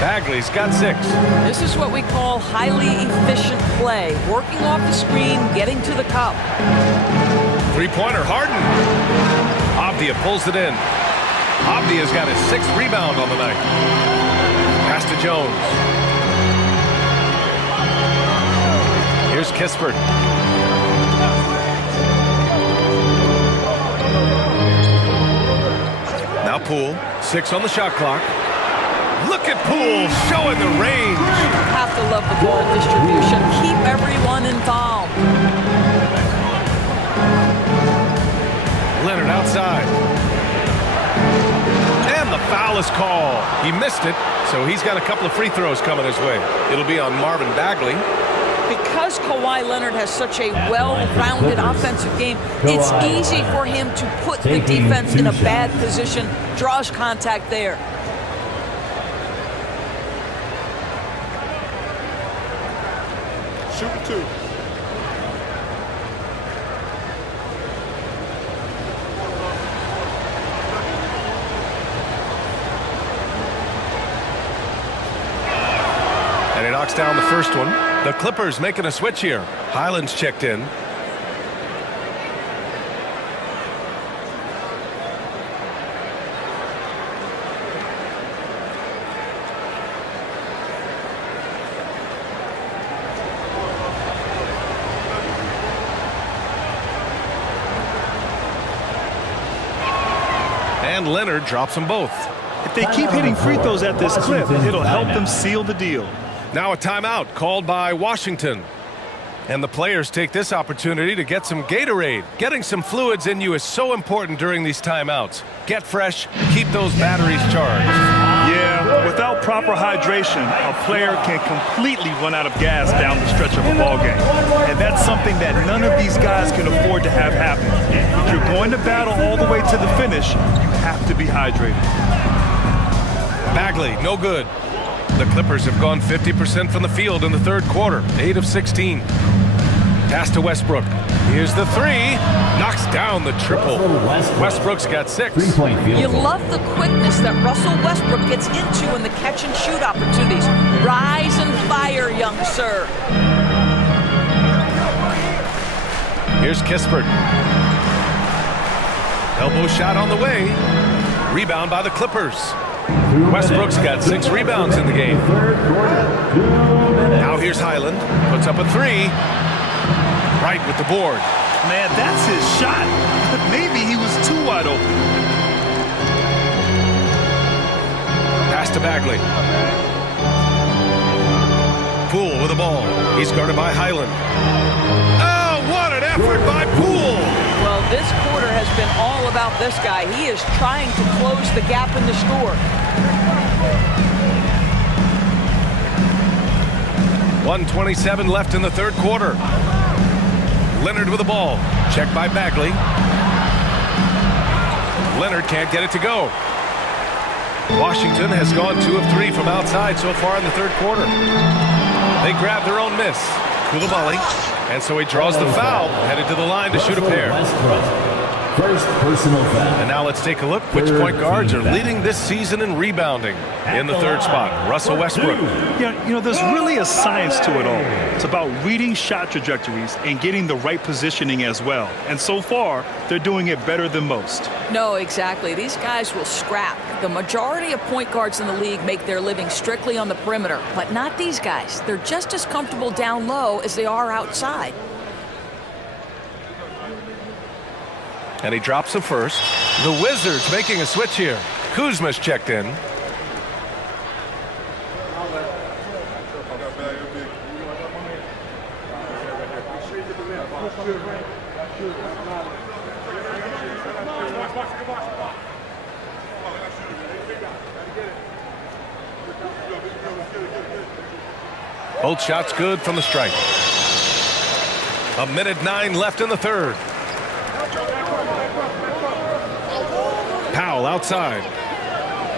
Bagley's got 6. This is what we call highly efficient play. Working off the screen, getting to the cup. 3-pointer, Harden. Avdia pulls it in. Avdia's got his 6th rebound on the night. Pass to Jones. Here's Kispert. Now Poole, 6 on the shot clock. Look at Poole showing the range. Have to love the ball distribution. Keep everyone involved. Leonard outside. And the foul is called. He missed it, so he's got a couple of free throws coming his way. It'll be on Marvin Bagley. Because Kawhi Leonard has such a well-rounded offensive game, it's easy for him to put the defense in a bad position, draws contact there. Shooting 2. And he knocks down the first one. The Clippers making a switch here. Highland's checked in. And Leonard drops them both. If they keep hitting free throws at this clip, it'll help them seal the deal. Now a timeout called by Washington. And the players take this opportunity to get some Gatorade. Getting some fluids in you is so important during these timeouts. Get fresh, keep those batteries charged. Yeah, without proper hydration, a player can completely run out of gas down the stretch of a ball game. And that's something that none of these guys can afford to have happen. If you're going to battle all the way to the finish, you have to be hydrated. Bagley, no good. The Clippers have gone 50% from the field in the third quarter, 8 of 16. Pass to Westbrook. Here's the three. Knocks down the triple. Westbrook's got 6. You love the quickness that Russell Westbrook gets into in the catch-and-shoot opportunities. Rise and fire, young sir. Here's Kispert. Elbow shot on the way. Rebound by the Clippers. Westbrook's got 6 rebounds in the game. Now here's Highland. Puts up a 3. Right with the board. Man, that's his shot. Maybe he was too wide open. Pass to Bagley. Poole with the ball. He's guarded by Highland. Oh, what an effort by Poole! Well, this quarter has been all about this guy. He is trying to close the gap in the score. 1:27 left in the third quarter. Leonard with the ball. Checked by Bagley. Leonard can't get it to go. Washington has gone 2 of 3 from outside so far in the third quarter. They grab their own miss. Koulibaly. And so he draws the foul, headed to the line to shoot a pair. First personal foul. And now let's take a look which point guards are leading this season in rebounding. In the third spot, Russell Westbrook. Yeah, you know, there's really a science to it all. It's about reading shot trajectories and getting the right positioning as well. And so far, they're doing it better than most. No, exactly. These guys will scrap. The majority of point guards in the league make their living strictly on the perimeter, but not these guys. They're just as comfortable down low as they are outside. And he drops the first. The Wizards making a switch here. Kuzma's checked in. Both shots good from the stripe. 1:09 left in the third. Powell outside.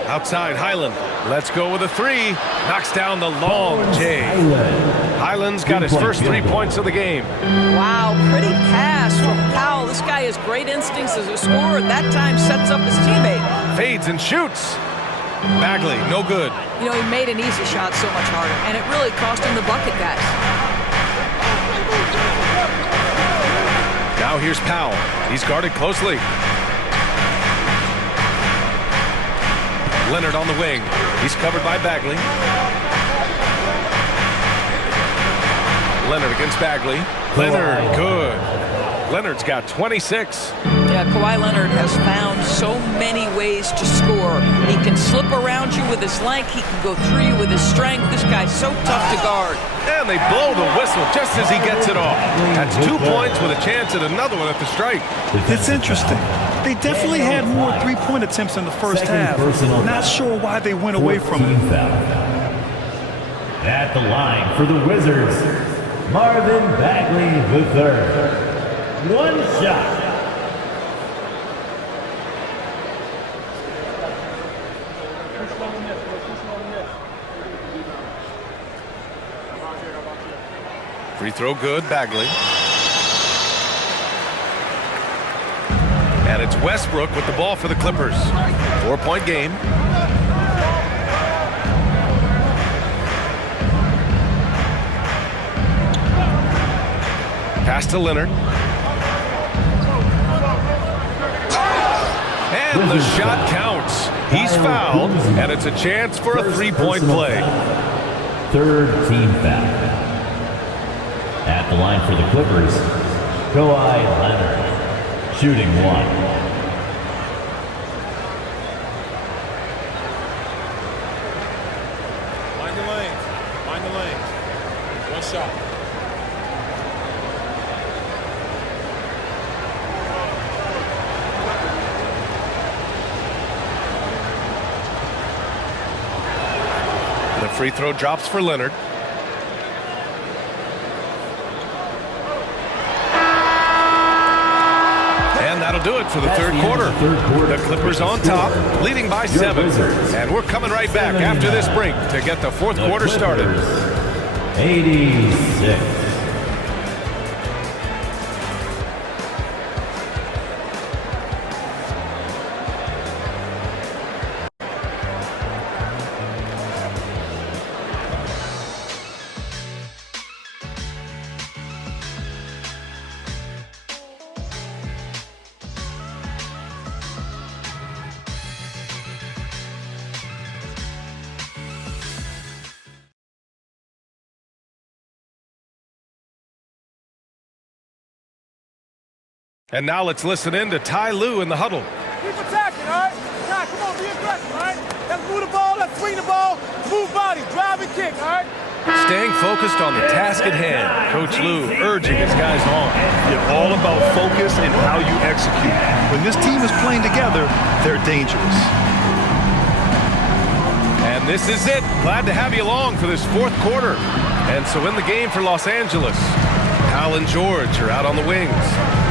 Outside Highland. Let's go with a 3. Knocks down the long J. Highland's got his first 3 points of the game. Wow, pretty pass from Powell. This guy has great instincts as a scorer. That time sets up his teammate. Fades and shoots. Bagley, no good. You know, he made an easy shot so much harder, and it really cost him the bucket, guys. Now here's Powell. He's guarded closely. Leonard on the wing. He's covered by Bagley. Leonard against Bagley. Leonard, good. Leonard's got 26. Yeah, Kawhi Leonard has found so many ways to score. He can slip around you with his length. He can go through you with his strength. This guy's so tough to guard. And they blow the whistle just as he gets it off. That's 2 points with a chance at another one at the stripe. It's interesting. They definitely had more three-point attempts in the first half. Not sure why they went away from it. At the line for the Wizards, Marvin Bagley III. 1 shot. Free throw good, Bagley. And it's Westbrook with the ball for the Clippers. 4-point game. Pass to Leonard. And the shot counts. He's fouled, and it's a chance for a 3-point play. Third team foul. At the line for the Clippers, Kawhi Leonard, shooting 1. Free throw drops for Leonard. And that'll do it for the third quarter. The Clippers on top, leading by 7. And we're coming right back after this break to get the fourth quarter started. 86. And now let's listen in to Ty Lue in the huddle. Keep attacking, all right? Nah, come on, be aggressive, all right? Let's move the ball, let's swing the ball, move body, drive and kick, all right? Staying focused on the task at hand, Coach Lue urging his guys on. It's all about focus and how you execute. When this team is playing together, they're dangerous. And this is it. Glad to have you along for this fourth quarter. And so in the game for Los Angeles, Hal and George are out on the wings.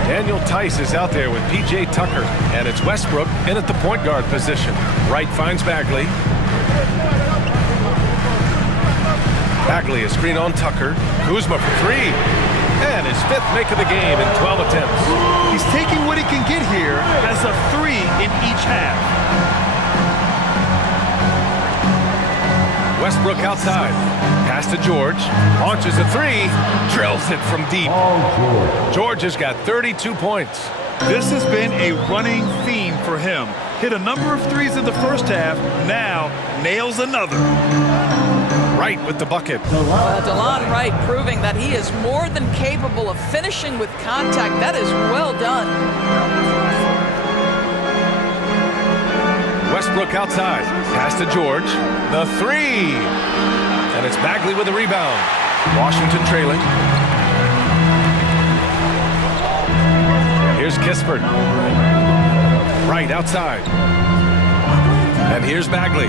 Daniel Tice is out there with P.J. Tucker. And it's Westbrook in at the point guard position. Wright finds Bagley. Bagley a screen on Tucker. Kuzma for 3. And his 5th make of the game in 12 attempts. He's taking what he can get here as a 3 in each half. Westbrook outside. Pass to George. Launches a 3. Drills it from deep. George has got 32 points. This has been a running theme for him. Hit a number of 3s in the first half. Now nails another. Wright with the bucket. DeLon Wright proving that he is more than capable of finishing with contact. That is well done. Westbrook outside. Pass to George. The 3. And it's Bagley with the rebound. Washington trailing. Here's Kispert. Wright outside. And here's Bagley.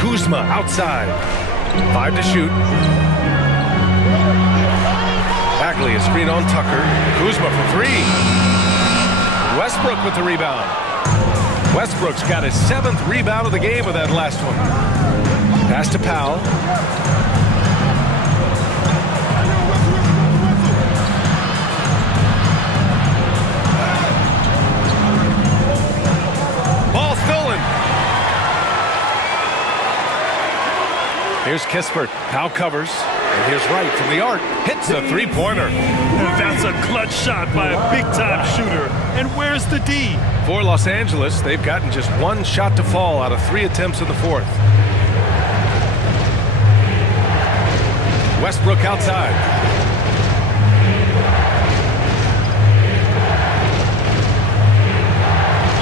Kuzma outside. 5 to shoot. Bagley a screen on Tucker. Kuzma for 3. Westbrook with the rebound. Westbrook's got his 7th rebound of the game with that last one. Pass to Powell. Ball stolen. Here's Kispert. Powell covers. And here's Wright from the arc. Hits a 3-pointer. That's a clutch shot by a big-time shooter. And where's the D? For Los Angeles, they've gotten just 1 shot to fall out of 3 attempts in the fourth. Westbrook outside.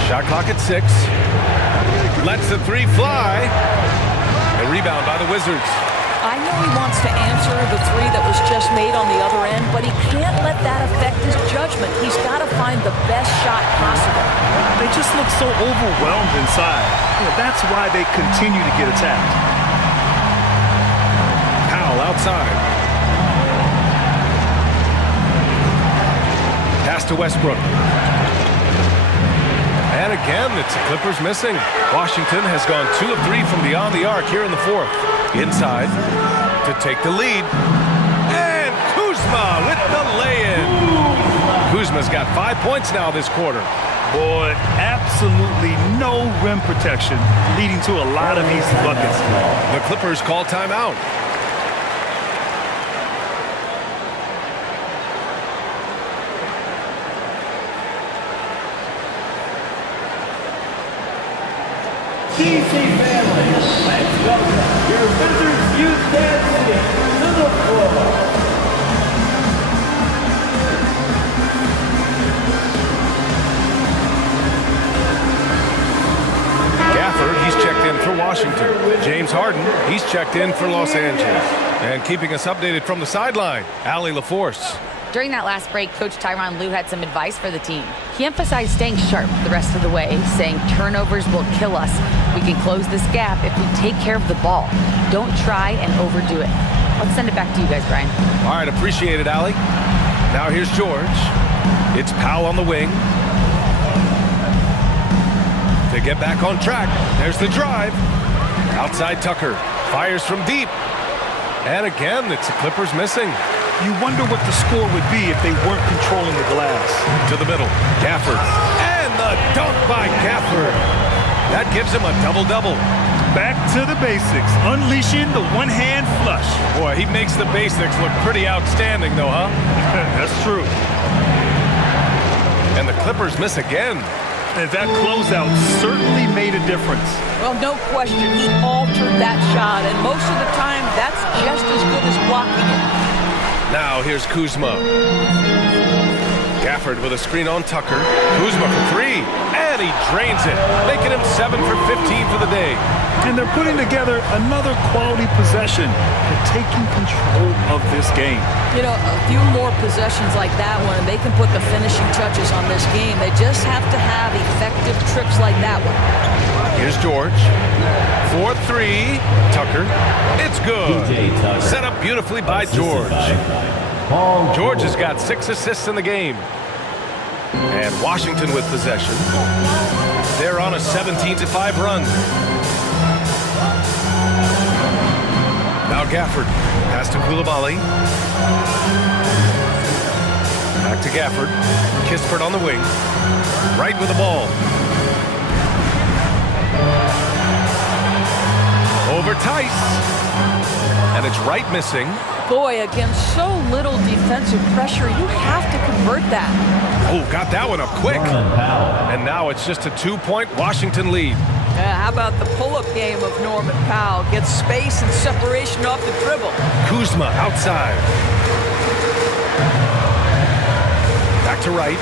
Shot clock at 6. Lets the 3 fly. A rebound by the Wizards. I know he wants to answer the 3 that was just made on the other end, but he can't let that affect his judgment. He's got to find the best shot possible. They just look so overwhelmed inside. That's why they continue to get attacked. Powell outside. Pass to Westbrook. And again, it's the Clippers missing. Washington has gone 2 of 3 from beyond the arc here in the fourth. Inside to take the lead. And Kuzma with the lay-in. Kuzma's got 5 points now this quarter. Boy, absolutely no rim protection, leading to a lot of easy buckets. The Clippers call timeout. DC family, let's welcome your Wizards youth dance team to the floor. Gafford, he's checked in for Washington. James Harden, he's checked in for Los Angeles. And keeping us updated from the sideline, Allie LaForce. During that last break, Coach Tyronn Lue had some advice for the team. He emphasized staying sharp the rest of the way, saying turnovers will kill us. We can close this gap if we take care of the ball. Don't try and overdo it. Let's send it back to you guys, Brian. All right, appreciate it, Allie. Now here's George. It's Powell on the wing. To get back on track, there's the drive. Outside Tucker, fires from deep. And again, it's the Clippers missing. You wonder what the score would be if they weren't controlling the glass. To the middle, Gafford. And the dunk by Gafford. That gives him a double-double. Back to the basics, unleashing the one-hand flush. Boy, he makes the basics look pretty outstanding, though, huh? That's true. And the Clippers miss again. And that closeout certainly made a difference. Well, no question. He altered that shot, and most of the time, that's just as good as blocking it. Now here's Kuzma. Gafford with a screen on Tucker. Kuzma for three, and he drains it, making him 7 for 15 for the day. And they're putting together another quality possession. They're taking control of this game. You know, a few more possessions like that one, and they can put the finishing touches on this game. They just have to have effective trips like that one. Here's George. 4-3. Tucker. It's good. Set up beautifully by George. George has got 6 assists in the game. And Washington with possession. They're on a 17-5 run. Now Gafford. Pass to Coulibaly. Back to Gafford. Kispert on the wing. Right with the ball. Over Tice. And it's Wright missing. Boy, against so little defensive pressure, you have to convert that. Oh, got that one up quick. And now it's just a 2-point Washington lead. How about the pull-up game of Norman Powell? Gets space and separation off the dribble. Kuzma outside. Back to Wright.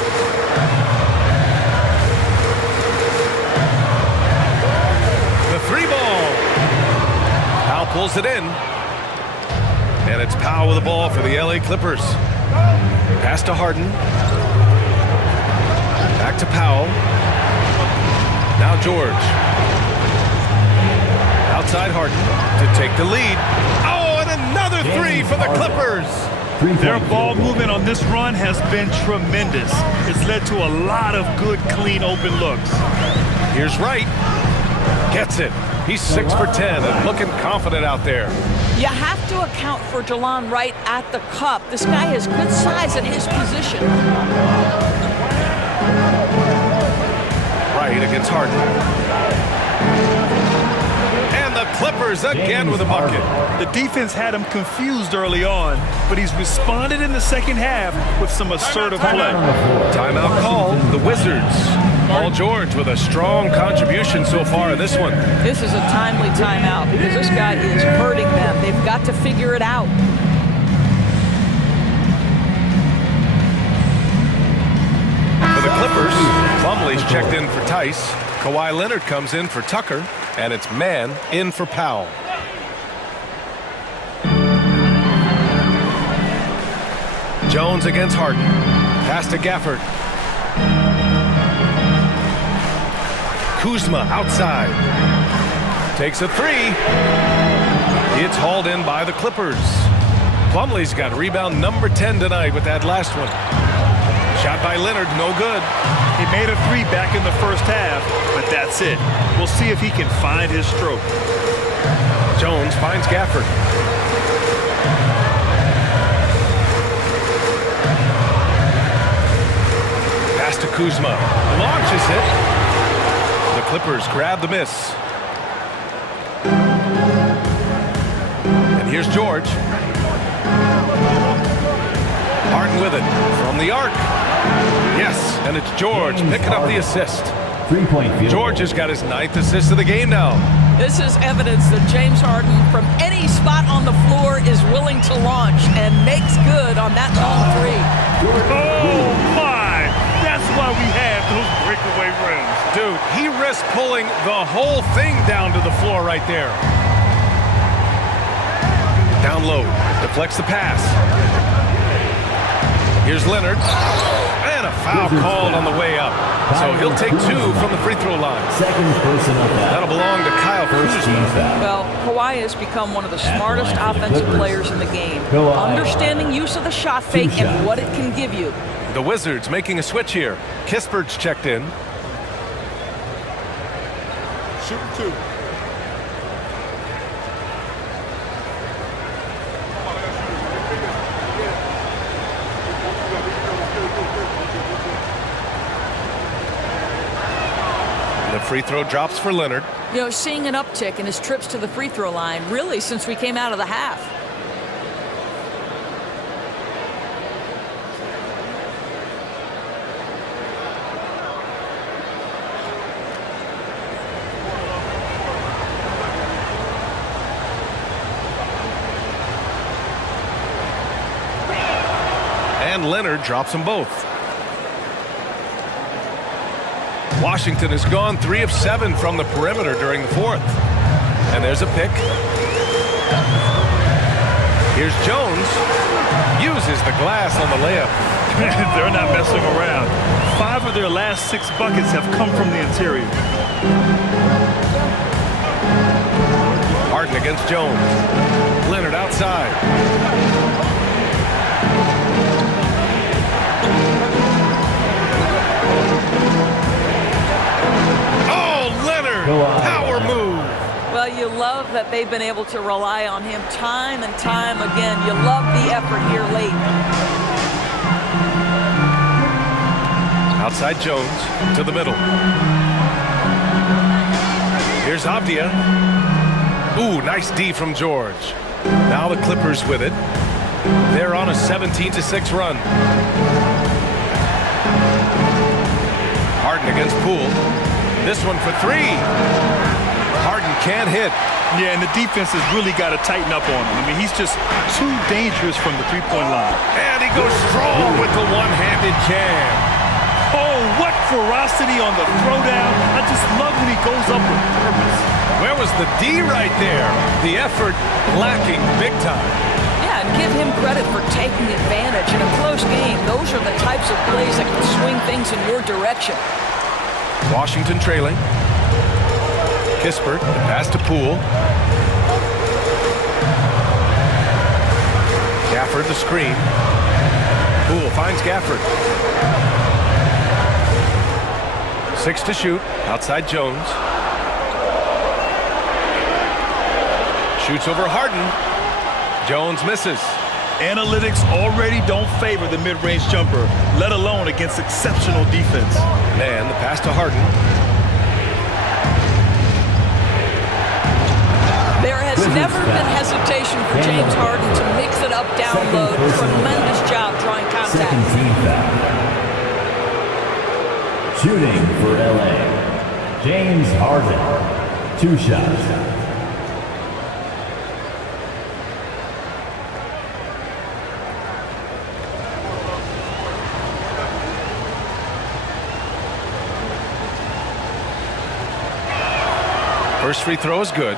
The 3-ball. Powell pulls it in. And it's Powell with the ball for the LA Clippers. Pass to Harden. Back to Powell. Now George. Outside Harden to take the lead. Oh, and another 3 for the Clippers. Their ball movement on this run has been tremendous. It's led to a lot of good, clean, open looks. Here's Wright. Gets it. He's 6 for 10 and looking confident out there. You have to account for Delon Wright at the cup. This guy has good size at his position. Wright against Harden. And the Clippers again with a bucket. The defense had him confused early on, but he's responded in the second half with some assertive play. Timeout call, the Wizards. Paul George with a strong contribution so far in this one. This is a timely timeout because this guy is hurting them. They've got to figure it out. For the Clippers, Plumlee's checked in for Tice. Kawhi Leonard comes in for Tucker, and it's Mann in for Powell. Jones against Harden. Pass to Gafford. Kuzma outside. Takes a 3. It's hauled in by the Clippers. Plumlee's got rebound number 10 tonight with that last one. Shot by Leonard, no good. He made a 3 back in the first half, but that's it. We'll see if he can find his stroke. Jones finds Gafford. Pass to Kuzma. Launches it. The Clippers grab the miss. And here's George. Harden with it from the arc. Yes, and it's George picking up the assist. 3-point field. George has got his 9th assist of the game now. This is evidence that James Harden, from any spot on the floor, is willing to launch and makes good on that long 3. Oh, my! That's why we have those breakaway rims. Dude, he risked pulling the whole thing down to the floor right there. Down low, deflects the pass. Here's Leonard. And a foul called on the way up. So he'll take 2 from the free throw line. Second personal foul. That'll belong to Kyle First team Kuzma. foul. Well, Kawhi has become one of the At the smartest line for the offensive Clippers. players in the game. Kawhi. Understanding use of the shot fake shots. and what it can give you. The Wizards making a switch here. Kispert's checked in. Shooting 2. The free throw drops for Leonard. You know, seeing an uptick in his trips to the free throw line really since we came out of the half. And Leonard drops them both. Washington has gone 3 of 7 from the perimeter during the 4th. And there's a pick. Here's Jones. Uses the glass on the layup. They're not messing around. 5 of their last 6 buckets have come from the interior. Harden against Jones. Leonard outside. Power move. Well, you love that they've been able to rely on him time and time again. You love the effort here late. Outside Jones to the middle. Here's Avdia. Ooh, nice D from George. Now the Clippers with it. They're on a 17-6 run. Harden against Poole. This one for 3. Harden can't hit. Yeah, and the defense has really got to tighten up on him. I mean, he's just too dangerous from the three-point line. And he goes strong with the one-handed jam. Oh, what ferocity on the throwdown. I just love when he goes up with purpose. Where was the D right there? The effort lacking big time. Yeah, and give him credit for taking advantage in a close game. Those are the types of plays that can swing things in your direction. Washington trailing. Kispert, the pass to Poole. Gafford the screen. Poole finds Gafford. 6 to shoot. Outside Jones. Shoots over Harden. Jones misses. Analytics already don't favor the mid-range jumper, let alone against exceptional defense. Man, the pass to Harden. There has never been hesitation for James Harden to mix it up down low. Tremendous job drawing contact. Second team foul. Shooting for LA. James Harden. 2 shots. First free throw is good.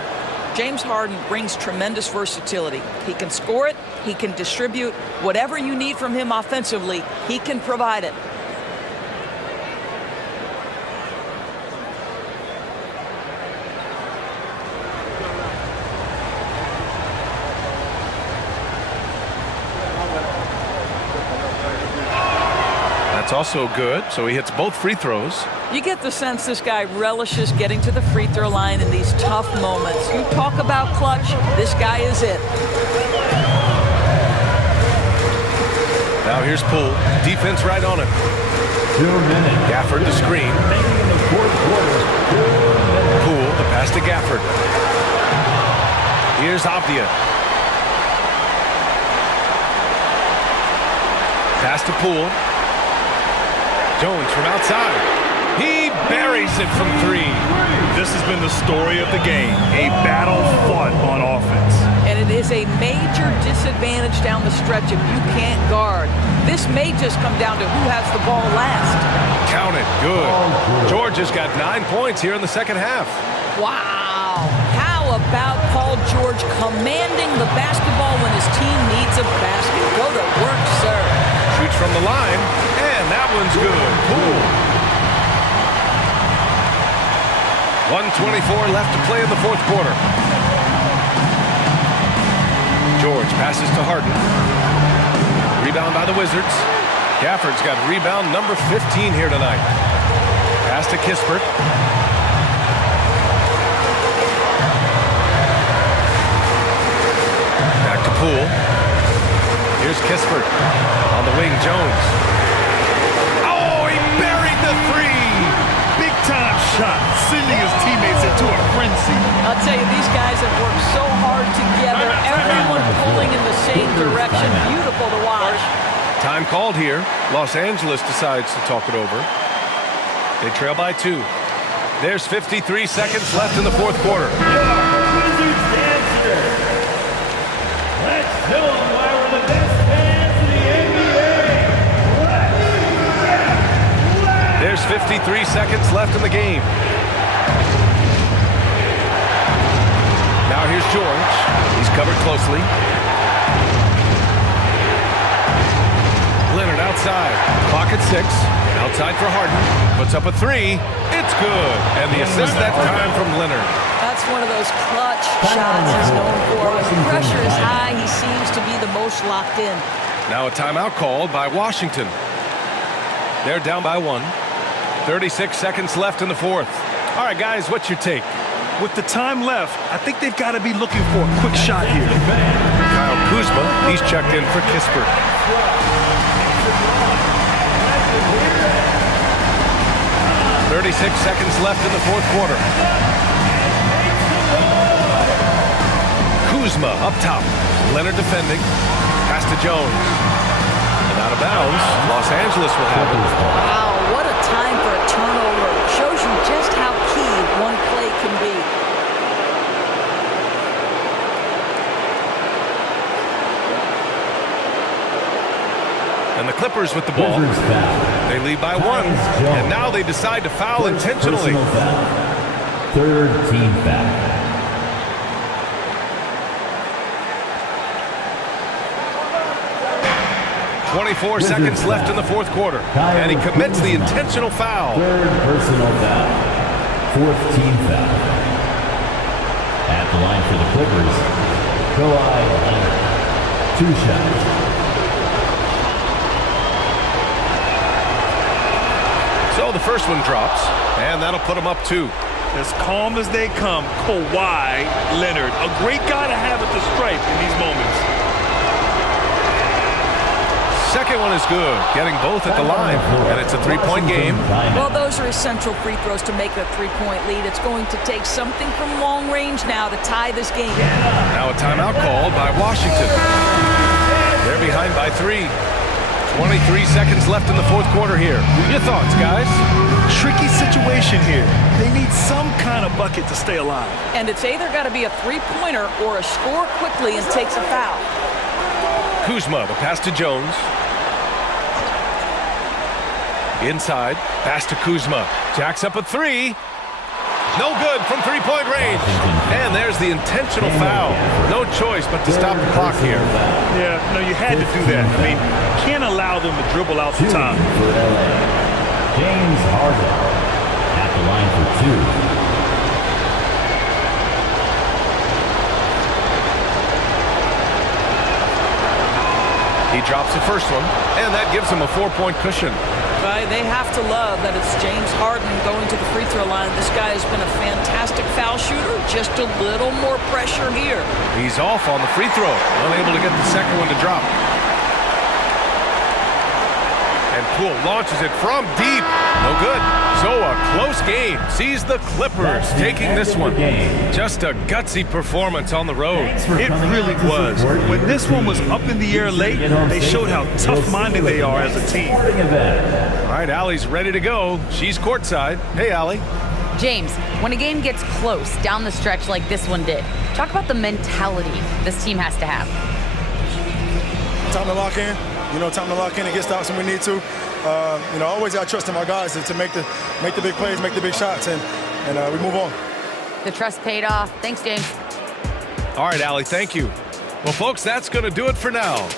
James Harden brings tremendous versatility. He can score it, he can distribute. Whatever you need from him offensively, he can provide it. That's also good, so he hits both free throws. You get the sense this guy relishes getting to the free throw line in these tough moments. You talk about clutch, this guy is it. Now here's Poole. Defense right on it. 2 minutes. Gafford the screen. Remaining in the fourth quarter. 2 minutes. Poole, the pass to Gafford. Here's Avdia. Pass to Poole. Jones from outside. He buries it from 3. This has been the story of the game, a battle fought on offense. And it is a major disadvantage down the stretch if you can't guard. This may just come down to who has the ball last. Count it. Good. George has got 9 points here in the second half. Wow. How about Paul George commanding the basketball when his team needs a basket? Go to work, sir. Shoots from the line, and that one's good. Poole. 1:24 left to play in the fourth quarter. George passes to Harden. Rebound by the Wizards. Gafford's got rebound number 15 here tonight. Pass to Kispert. Back to Poole. Here's Kispert. On the wing, Jones. Oh, he buried the three. Big time shot, sending his teammates into a frenzy. I'll tell you, these guys have worked so hard together. Everyone pulling in the same direction. Beautiful to watch. Time called here. Los Angeles decides to talk it over. They trail by 2. There's 53 seconds left in the fourth quarter. Wizards dancer. Let's show them why we're the best fans in the NBA. There's 53 seconds left in the game. Now here's George. He's covered closely. Leonard outside. Clock at 6. Outside for Harden. Puts up a 3. It's good. And the assist that time from Leonard. That's one of those clutch shots he's known for. When the pressure is high, he seems to be the most locked in. Now a timeout called by Washington. They're down by 1. 36 seconds left in the fourth. All right, guys, what's your take? With the time left, I think they've got to be looking for a quick shot here. Kyle Kuzma, he's checked in for Kispert. 36 seconds left in the fourth quarter. Kuzma up top. Leonard defending. Pass to Jones. And out of bounds. Los Angeles will have it. Wow, what a time for a turnover. Shows you just how key one play can be. And the Clippers with the ball. They lead by 1. And now they decide to foul intentionally. Third team foul. 24 seconds left in the fourth quarter. And he commits the intentional foul. Third personal foul. Fourth team foul. At the line for the Clippers, Kawhi Leonard. 2 shots. So the first one drops, and that'll put him up 2. As calm as they come, Kawhi Leonard. A great guy to have at the stripe in these moments. Second one is good, getting both at the line, and it's a 3-point game. Well, those are essential free throws to make a 3-point lead. It's going to take something from long range now to tie this game. Now a timeout called by Washington. They're behind by 3. 23 seconds left in the fourth quarter here. Your thoughts, guys? Tricky situation here. They need some kind of bucket to stay alive. And it's either got to be a 3-pointer or a score quickly and takes a foul. Kuzma, the pass to Jones. Inside, pass to Kuzma. Jacks up a 3. No good from 3-point range. And there's the intentional foul. No choice but to stop the clock here. Yeah, no, you had to do that. I mean, can't allow them to dribble out the time. For LA, James Harden at the line for 2. He drops the first one, and that gives him a 4-point cushion. Right, they have to love that it's James Harden going to the free throw line. This guy has been a fantastic foul shooter. Just a little more pressure here. He's off on the free throw, unable to get the second one to drop. And Poole launches it from deep. No good. So a close game sees the Clippers taking this one. Just a gutsy performance on the road. It really was. When this one was up in the air late, they showed how tough-minded they are as a team. All right, Allie's ready to go. She's courtside. Hey, Allie. James, when a game gets close down the stretch like this one did, talk about the mentality this team has to have. Time to lock in. Time to lock in and get stops when we need to. Always got to trust in our guys to make the big plays, make the big shots, and we move on. The trust paid off. Thanks, James. All right, Allie, thank you. Well, folks, that's going to do it for now.